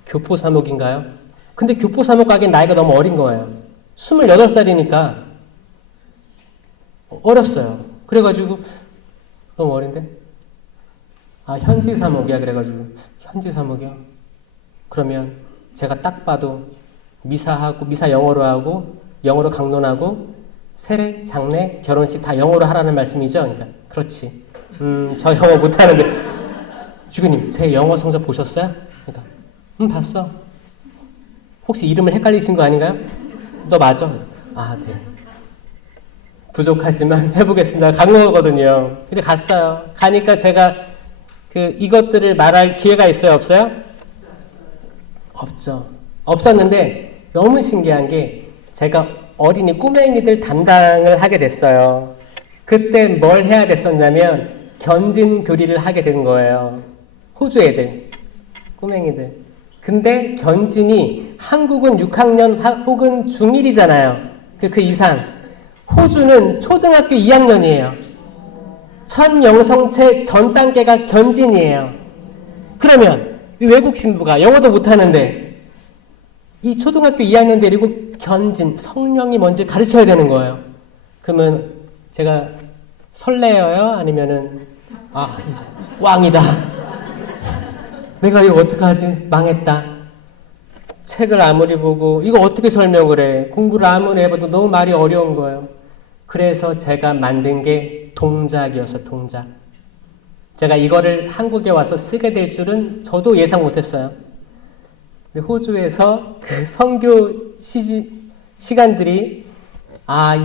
교포 사목인가요? 근데 교포 사목 가기엔 나이가 너무 어린 거예요. 28살이니까 어렸어요. 그래가지고 너무 어린데? 현지 사목이야. 그래가지고 현지 사목이요? 그러면 제가 딱 봐도 미사 영어로 하고 영어로 강론하고 세례, 장례, 결혼식 다 영어로 하라는 말씀이죠? 그러니까 그렇지. 저 영어 못하는데 주교님 제 영어 성적 보셨어요? 그러니까 봤어. 혹시 이름을 헷갈리신 거 아닌가요? 너 맞아? 네. 부족하지만 해보겠습니다. 강론거든요. 근데 갔어요. 가니까 제가 이것들을 말할 기회가 있어요? 없어요? 없죠. 없었는데 너무 신기한 게 제가 어린이 꼬맹이들 담당을 하게 됐어요. 그때 뭘 해야 됐었냐면 견진 교리를 하게 된 거예요. 호주 애들, 꼬맹이들. 근데 견진이 한국은 6학년 혹은 중1이잖아요. 그 이상. 호주는 초등학교 2학년이에요. 첫 영성체 전 단계가 견진이에요. 그러면 이 외국 신부가 영어도 못하는데 이 초등학교 2학년 데리고 견진, 성령이 뭔지 가르쳐야 되는 거예요. 그러면 제가 설레어요? 아니면은 꽝이다. 내가 이거 어떡하지? 망했다. 책을 아무리 보고 이거 어떻게 설명을 해? 공부를 아무리 해봐도 너무 말이 어려운 거예요. 그래서 제가 만든 게 동작이었어요. 동작. 제가 이거를 한국에 와서 쓰게 될 줄은 저도 예상 못했어요. 근데 호주에서 그 선교 시간들이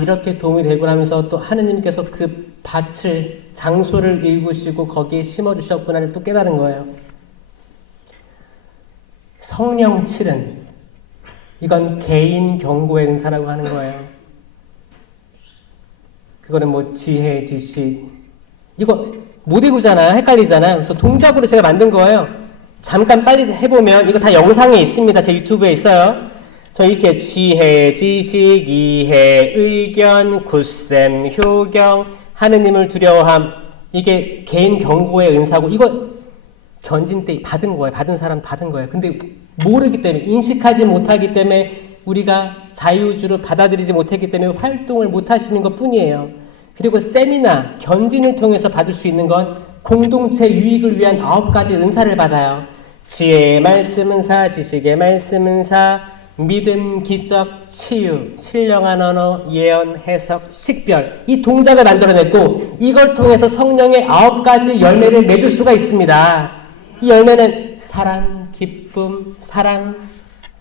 이렇게 도움이 되고 하면서 또 하느님께서 그 밭을, 장소를 일구시고 거기에 심어주셨구나를 또 깨달은 거예요. 성령 칠은 이건 개인 경고의 은사라고 하는 거예요. 그거는 지혜, 지식 이거 못 외우잖아요. 헷갈리잖아요. 그래서 동작으로 제가 만든 거예요. 잠깐 빨리 해보면 이거 다 영상에 있습니다. 제 유튜브에 있어요. 저 이렇게 지혜, 지식, 이해, 의견, 굳셈, 효경, 하느님을 두려워함 이게 개인 경고의 은사고 이거 견진 때 받은 거예요. 받은 사람 받은 거예요. 근데 모르기 때문에 인식하지 못하기 때문에 우리가 자유주로 받아들이지 못했기 때문에 활동을 못하시는 것 뿐이에요. 그리고 세미나, 견진을 통해서 받을 수 있는 건 공동체 유익을 위한 9가지 은사를 받아요. 지혜의 말씀 은사, 지식의 말씀 은사, 믿음, 기적, 치유, 신령한 언어, 예언, 해석, 식별 이 동작을 만들어냈고 이걸 통해서 성령의 9가지 열매를 맺을 수가 있습니다. 이 열매는 사랑,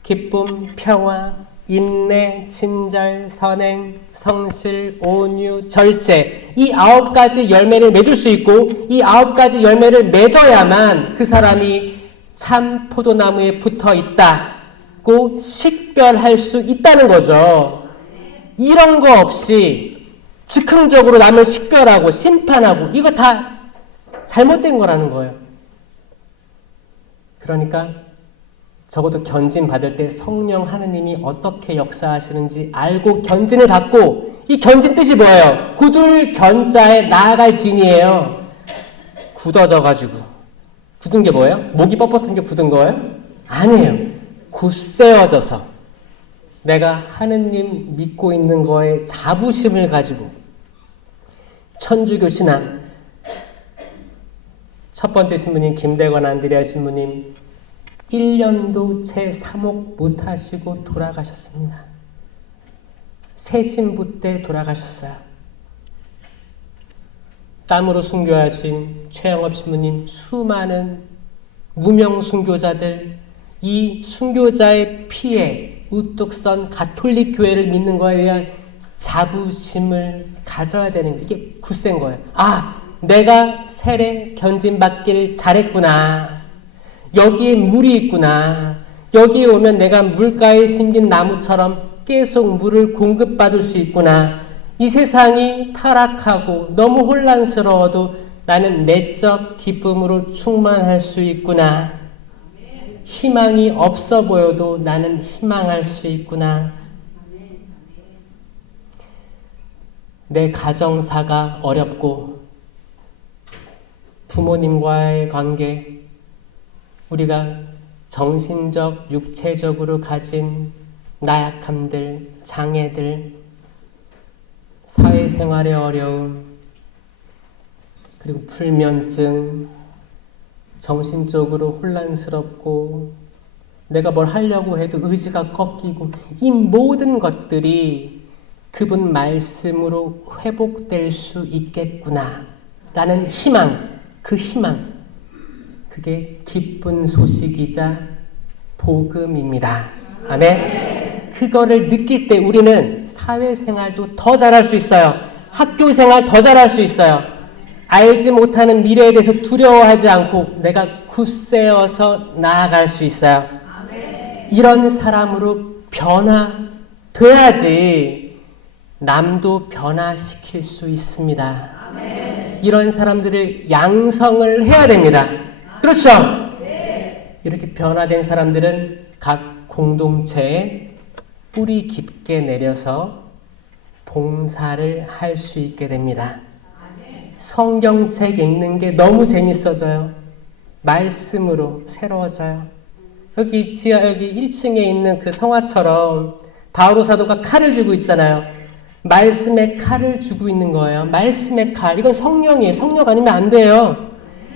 기쁨, 평화, 인내, 친절, 선행, 성실, 온유, 절제 이 9가지 열매를 맺을 수 있고 이 9가지 열매를 맺어야만 그 사람이 참 포도나무에 붙어 있다고 식별할 수 있다는 거죠. 이런 거 없이 즉흥적으로 남을 식별하고 심판하고 이거 다 잘못된 거라는 거예요. 그러니까 적어도 견진 받을 때 성령 하느님이 어떻게 역사하시는지 알고 견진을 받고 이 견진 뜻이 뭐예요? 굳을 견자에 나아갈 진이에요. 굳어져가지고 굳은 게 뭐예요? 목이 뻣뻣한 게 굳은 거예요? 아니에요. 굳세어져서 내가 하느님 믿고 있는 거에 자부심을 가지고 천주교 신앙 첫 번째 신부님 김대건 안드레아 신부님 1년도 채 사목 못하시고 돌아가셨습니다. 새 신부 때 돌아가셨어요. 땀으로 순교하신 최영업 신부님 수많은 무명 순교자들 이 순교자의 피에 우뚝 선 가톨릭 교회를 믿는 거에 대한 자부심을 가져야 되는 거예요. 이게 굳센 거예요. 아, 내가 세례 견진받기를 잘했구나. 여기에 물이 있구나. 여기에 오면 내가 물가에 심긴 나무처럼 계속 물을 공급받을 수 있구나. 이 세상이 타락하고 너무 혼란스러워도 나는 내적 기쁨으로 충만할 수 있구나. 희망이 없어 보여도 나는 희망할 수 있구나. 내 가정사가 어렵고 부모님과의 관계, 우리가 정신적, 육체적으로 가진 나약함들, 장애들, 사회생활의 어려움, 그리고 불면증, 정신적으로 혼란스럽고 내가 뭘 하려고 해도 의지가 꺾이고 이 모든 것들이 그분 말씀으로 회복될 수 있겠구나 라는 희망, 그 희망, 그게 기쁜 소식이자 복음입니다. 아멘. 그거를 느낄 때 우리는 사회생활도 더 잘할 수 있어요. 학교생활 더 잘할 수 있어요. 알지 못하는 미래에 대해서 두려워하지 않고 내가 굳세어서 나아갈 수 있어요. 이런 사람으로 변화돼야지 남도 변화시킬 수 있습니다. 이런 사람들을 양성을 해야 됩니다. 그렇죠? 이렇게 변화된 사람들은 각 공동체에 뿌리 깊게 내려서 봉사를 할 수 있게 됩니다. 성경책 읽는 게 너무 재밌어져요. 말씀으로 새로워져요. 여기 지하 여기 1층에 있는 그 성화처럼 바오로 사도가 칼을 쥐고 있잖아요. 말씀의 칼을 쥐고 있는 거예요. 말씀의 칼. 이건 성령이에요. 성령 아니면 안 돼요.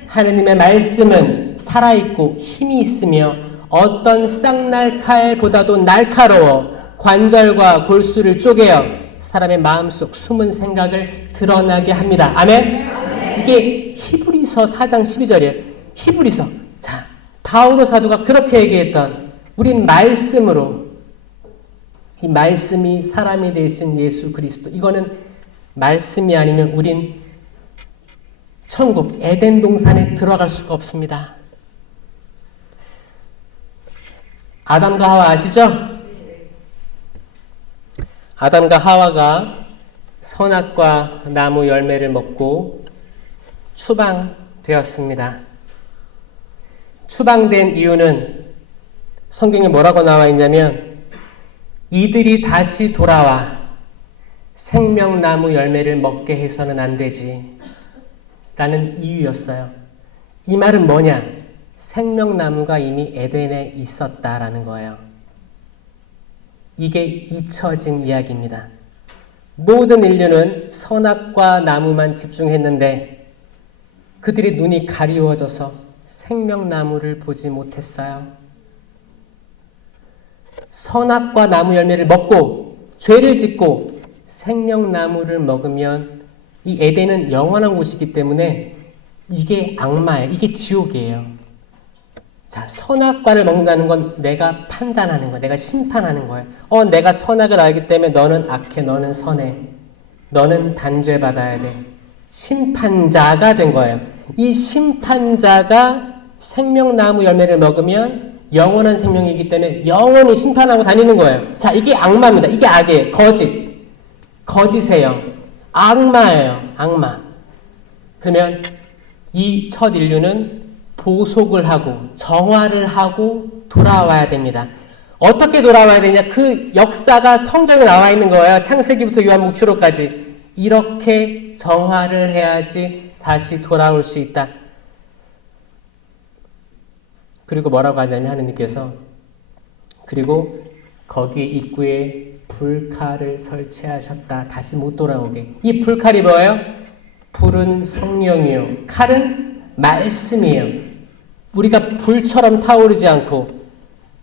하느님의 말씀은 살아있고 힘이 있으며 어떤 쌍날칼보다도 날카로워 관절과 골수를 쪼개어 사람의 마음속 숨은 생각을 드러나게 합니다. 아멘? 이게 히브리서 4장 12절이에요. 히브리서. 자, 바오로 사도가 그렇게 얘기했던 우린 말씀으로 이 말씀이 사람이 되신 예수 그리스도 이거는 말씀이 아니면 우린 천국 에덴 동산에 들어갈 수가 없습니다. 아담과 하와 아시죠? 아담과 하와가 선악과 나무 열매를 먹고 추방되었습니다. 추방된 이유는 성경에 뭐라고 나와 있냐면 이들이 다시 돌아와 생명나무 열매를 먹게 해서는 안 되지 라는 이유였어요. 이 말은 뭐냐? 생명나무가 이미 에덴에 있었다라는 거예요. 이게 잊혀진 이야기입니다. 모든 인류는 선악과 나무만 집중했는데 그들의 눈이 가리워져서 생명나무를 보지 못했어요. 선악과 나무 열매를 먹고 죄를 짓고 생명나무를 먹으면 이 에덴은 영원한 곳이기 때문에 이게 악마예요. 이게 지옥이에요. 자, 선악과를 먹는다는 건 내가 판단하는 거예요. 내가 심판하는 거예요. 내가 선악을 알기 때문에 너는 악해, 너는 선해. 너는 단죄받아야 돼. 심판자가 된 거예요. 이 심판자가 생명나무 열매를 먹으면 영원한 생명이기 때문에 영원히 심판하고 다니는 거예요. 자, 이게 악마입니다. 이게 악이에요. 거짓의 영. 악마예요. 악마. 그러면 이 첫 인류는 보속을 하고 정화를 하고 돌아와야 됩니다. 어떻게 돌아와야 되냐? 그 역사가 성경에 나와 있는 거예요. 창세기부터 요한복음까지. 이렇게 정화를 해야지 다시 돌아올 수 있다. 그리고 뭐라고 하냐면 하느님께서 그리고 거기 입구에 불칼을 설치하셨다. 다시 못 돌아오게. 이 불칼이 뭐예요? 불은 성령이요. 칼은 말씀이에요. 우리가 불처럼 타오르지 않고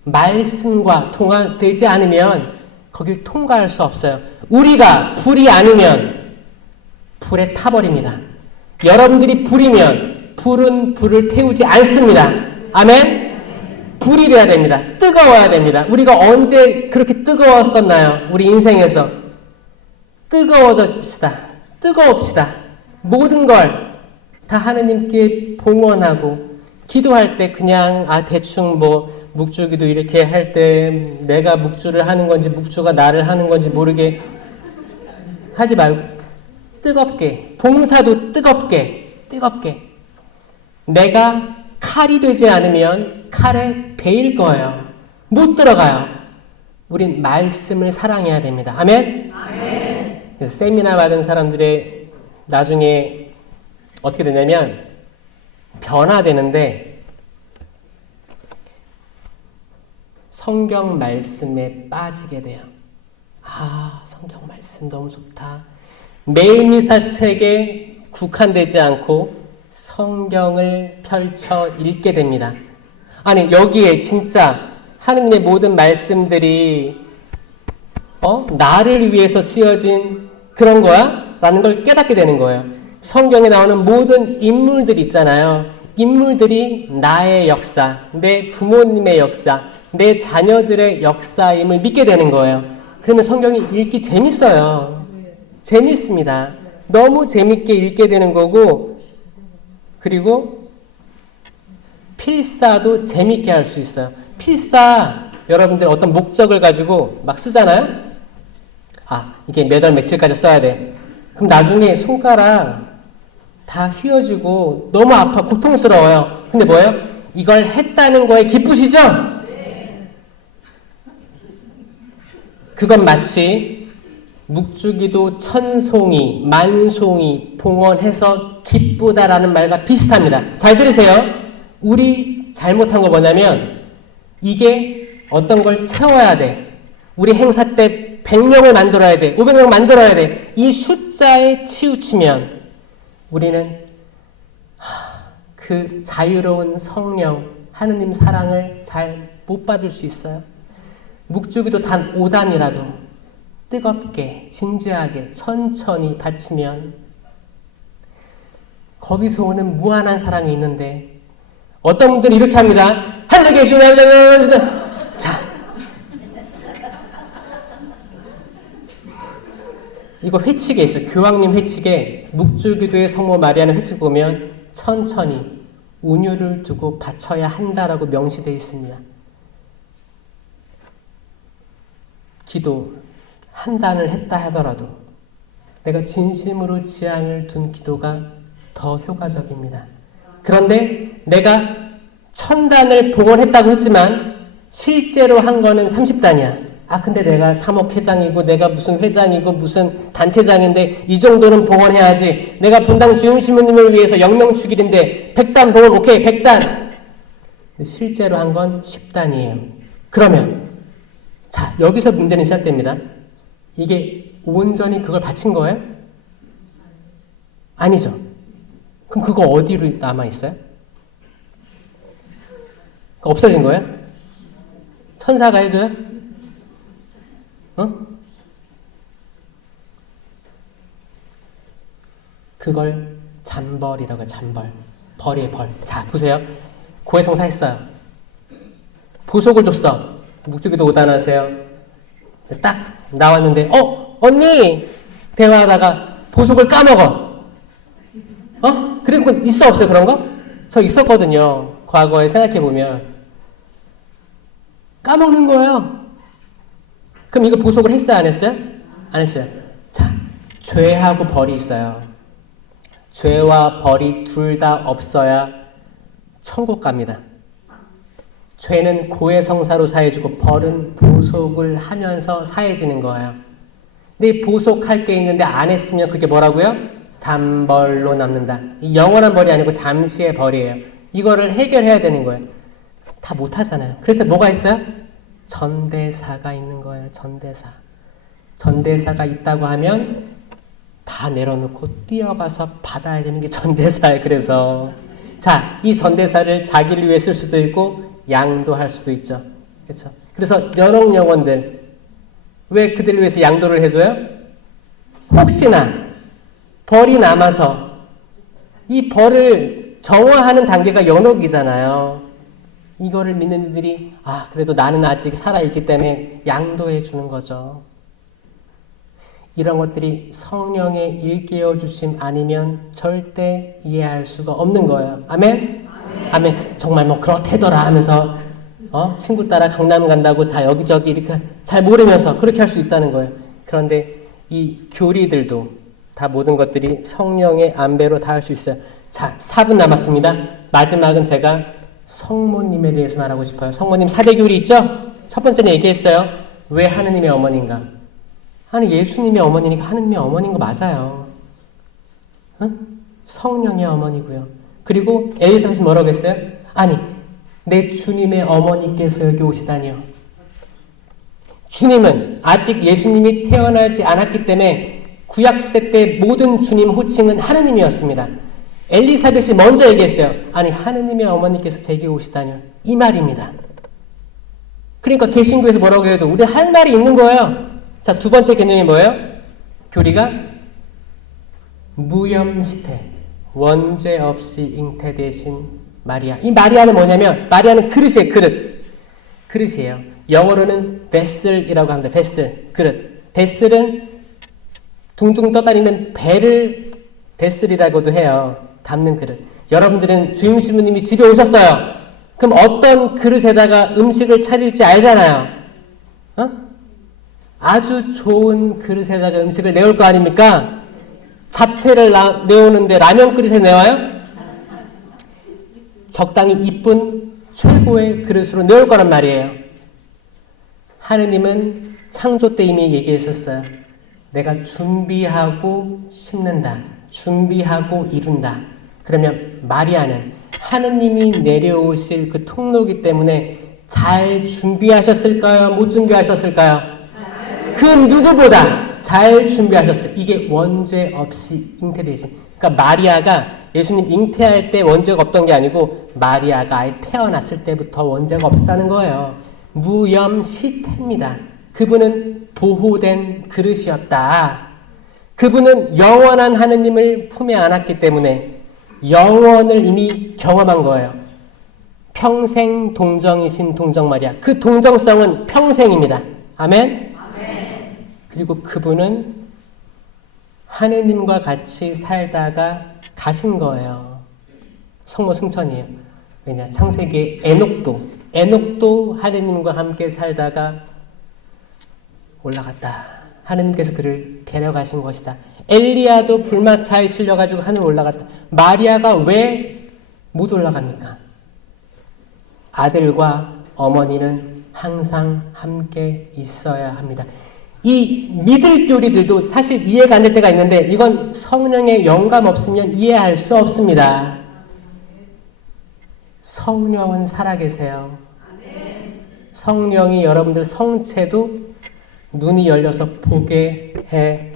말씀과 통화되지 않으면 거길 통과할 수 없어요. 우리가 불이 아니면 불에 타버립니다. 여러분들이 불이면 불은 불을 태우지 않습니다. 아멘? 불이 돼야 됩니다. 뜨거워야 됩니다. 우리가 언제 그렇게 뜨거웠었나요? 우리 인생에서. 뜨거워집시다. 뜨거웁시다. 모든 걸 다 하느님께 봉헌하고 기도할 때 그냥 대충 묵주기도 이렇게 할 때 내가 묵주를 하는 건지 묵주가 나를 하는 건지 모르게 하지 말고 뜨겁게, 봉사도 뜨겁게 내가 칼이 되지 않으면 칼에 베일 거예요. 못 들어가요. 우린 말씀을 사랑해야 됩니다. 아멘? 아멘. 그래서 세미나 받은 사람들의 나중에 어떻게 되냐면 변화되는데 성경 말씀에 빠지게 돼요. 성경 말씀 너무 좋다. 매일 미사책에 국한되지 않고 성경을 펼쳐 읽게 됩니다. 아니, 여기에 진짜 하느님의 모든 말씀들이 나를 위해서 쓰여진 그런 거야? 라는 걸 깨닫게 되는 거예요. 성경에 나오는 모든 인물들 있잖아요. 인물들이 나의 역사, 내 부모님의 역사, 내 자녀들의 역사임을 믿게 되는 거예요. 그러면 성경이 읽기 재밌어요. 재밌습니다. 너무 재밌게 읽게 되는 거고, 그리고 필사도 재밌게 할 수 있어요. 필사, 여러분들 어떤 목적을 가지고 막 쓰잖아요? 이게 몇 월 며칠까지 써야 돼. 그럼 나중에 손가락 다 휘어지고 너무 아파, 고통스러워요. 근데 뭐예요? 이걸 했다는 거에 기쁘시죠? 네. 그건 마치 묵주기도 천송이, 만송이 봉헌해서 기쁘다라는 말과 비슷합니다. 잘 들으세요. 우리 잘못한 거 뭐냐면 이게 어떤 걸 채워야 돼. 우리 행사 때 100명을 만들어야 돼. 500명 만들어야 돼. 이 숫자에 치우치면 우리는 그 자유로운 성령, 하느님 사랑을 잘 못 받을 수 있어요. 묵주기도 단 5단이라도 뜨겁게, 진지하게, 천천히 바치면 거기서 오는 무한한 사랑이 있는데 어떤 분들은 이렇게 합니다. 하늘에 계시오. 자, 이거 회칙에 있어요. 교황님 회칙에 묵주기도의 성모 마리아는 회칙 보면 천천히 운율을 두고 바쳐야 한다라고 명시되어 있습니다. 기도 한 단을 했다 하더라도 내가 진심으로 지향을 둔 기도가 더 효과적입니다. 그런데 내가 1000단을 봉헌했다고 했지만 실제로 한 거는 30단이야. 근데 내가 사목회장이고 내가 무슨 회장이고 무슨 단체장인데 이 정도는 봉헌해야지. 내가 본당 주임신부님을 위해서 영명축일인데 100단 봉헌 오케이 100단. 실제로 한 건 10단이에요. 그러면 자, 여기서 문제는 시작됩니다. 이게 온전히 그걸 바친 거예요? 아니죠. 그럼 그거 어디로 남아있어요? 없어진 거예요? 천사가 해줘요? 그걸 잠벌이라고 해요. 잠벌. 벌이에요, 벌. 자, 보세요. 고해성사 했어요. 보석을 줬어. 묵주기도 5단 하세요. 딱 나왔는데 언니! 대화하다가 보석을 까먹어. 그리고 있어 없어요 그런 거? 저 있었거든요. 과거에 생각해보면. 까먹는 거예요. 그럼 이거 보석을 했어요 안 했어요? 안 했어요. 자, 죄하고 벌이 있어요. 죄와 벌이 둘 다 없어야 천국 갑니다. 죄는 고해성사로 사해지고 벌은 보속을 하면서 사해지는 거예요. 근데 보속할 게 있는데 안 했으면 그게 뭐라고요? 잠벌로 남는다. 이 영원한 벌이 아니고 잠시의 벌이에요. 이거를 해결해야 되는 거예요. 다 못하잖아요. 그래서 뭐가 있어요? 전대사가 있는 거예요. 전대사. 전대사가 있다고 하면 다 내려놓고 뛰어가서 받아야 되는 게 전대사예요. 그래서 자, 이 전대사를 자기를 위해 쓸 수도 있고 양도할 수도 있죠. 그렇죠? 그래서 연옥 영혼들 왜 그들을 위해서 양도를 해줘요? 혹시나 벌이 남아서 이 벌을 정화하는 단계가 연옥이잖아요. 이거를 믿는 이들이 그래도 나는 아직 살아있기 때문에 양도해 주는 거죠. 이런 것들이 성령의 일깨워 주심 아니면 절대 이해할 수가 없는 거예요. 아멘? 아멘. 정말 뭐 그렇대더라 하면서 친구 따라 강남 간다고 자 여기저기 이렇게 잘 모르면서 그렇게 할 수 있다는 거예요. 그런데 이 교리들도 다 모든 것들이 성령의 안배로 다 할 수 있어요. 자, 4분 남았습니다. 마지막은 제가 성모님에 대해서 말하고 싶어요. 성모님 4대 교리 있죠? 첫 번째는 얘기했어요. 왜 하느님의 어머니인가? 아니 예수님의 어머니니까 하느님의 어머니인 거 맞아요. 성령의 어머니고요. 그리고 엘리사벳이 뭐라고 했어요? 아니 내 주님의 어머니께서 여기 오시다니요. 주님은 아직 예수님이 태어나지 않았기 때문에 구약시대 때 모든 주님 호칭은 하느님이었습니다. 엘리사벳이 먼저 얘기했어요. 아니 하느님의 어머니께서 제게 오시다니요. 이 말입니다. 그러니까 개신교에서 뭐라고 해도 우리 할 말이 있는 거예요. 자, 두 번째 개념이 뭐예요? 교리가 무염시태, 원죄 없이 잉태되신 마리아. 이 마리아는 뭐냐면 마리아는 그릇이에요. 그릇이에요. 영어로는 vessel이라고 합니다. vessel, 그릇. vessel은 둥둥 떠다니는 배를 vessel이라고도 해요. 담는 그릇. 여러분들은 주임 신부님이 집에 오셨어요. 그럼 어떤 그릇에다가 음식을 차릴지 알잖아요. 아주 좋은 그릇에다가 음식을 내올 거 아닙니까? 잡채를 내오는데 라면 그릇에 내와요? 적당히 이쁜 최고의 그릇으로 내올 거란 말이에요. 하느님은 창조 때 이미 얘기했었어요. 내가 준비하고 심는다. 준비하고 이룬다. 그러면 마리아는 하느님이 내려오실 그 통로이기 때문에 잘 준비하셨을까요? 못 준비하셨을까요? 그 누구보다 잘 준비하셨어요. 이게 원죄 없이 잉태되신. 그러니까 마리아가 예수님 잉태할 때 원죄가 없던 게 아니고 마리아가 아예 태어났을 때부터 원죄가 없었다는 거예요. 무염시태입니다. 그분은 보호된 그릇이었다. 그분은 영원한 하느님을 품에 안았기 때문에 영원을 이미 경험한 거예요. 평생 동정이신 동정 마리아. 그 동정성은 평생입니다. 아멘? 아멘. 그리고 그분은 하느님과 같이 살다가 가신 거예요. 성모 승천이에요. 왜냐? 창세기에 에녹도 하느님과 함께 살다가 올라갔다. 하느님께서 그를 데려가신 것이다. 엘리야도 불마차에 실려가지고 하늘 올라갔다. 마리아가 왜 못 올라갑니까? 아들과 어머니는 항상 함께 있어야 합니다. 이 믿을 교리들도 사실 이해가 안 될 때가 있는데 이건 성령의 영감 없으면 이해할 수 없습니다. 성령은 살아계세요. 성령이 여러분들 성체도 눈이 열려서 보게 해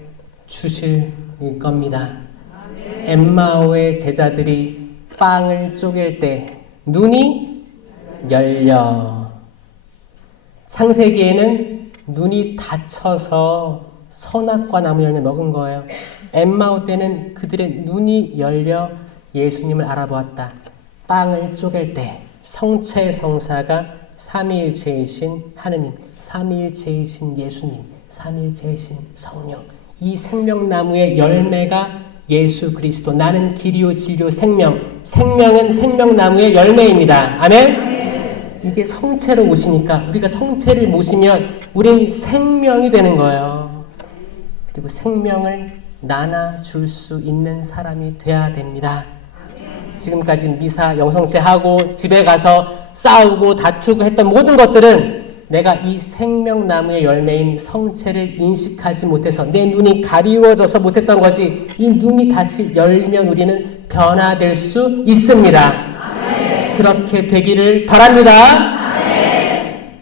주실 겁니다. 엠마오의 제자들이 빵을 쪼갤 때 눈이 열려. 창세기에는 눈이 닫혀서 선악과 나무 열매 먹은 거예요. 엠마오 때는 그들의 눈이 열려 예수님을 알아보았다. 빵을 쪼갤 때 성체 성사가 삼위일체이신 하느님, 삼위일체이신 예수님, 삼위일체이신 성령. 이 생명나무의 열매가 예수 그리스도. 나는 길이요 진리요 생명. 생명은 생명나무의 열매입니다. 아멘? 이게 성체로 오시니까 우리가 성체를 모시면 우린 생명이 되는 거예요. 그리고 생명을 나눠줄 수 있는 사람이 돼야 됩니다. 지금까지 미사 영성체 하고 집에 가서 싸우고 다투고 했던 모든 것들은 내가 이 생명나무의 열매인 성체를 인식하지 못해서 내 눈이 가리워져서 못했던 거지. 이 눈이 다시 열리면 우리는 변화될 수 있습니다. 아멘. 그렇게 되기를 바랍니다. 아멘.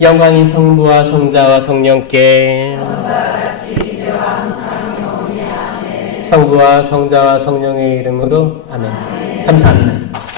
영광이 성부와 성자와 성령께 성부와 성자와 성령의 이름으로 아멘. 감사합니다.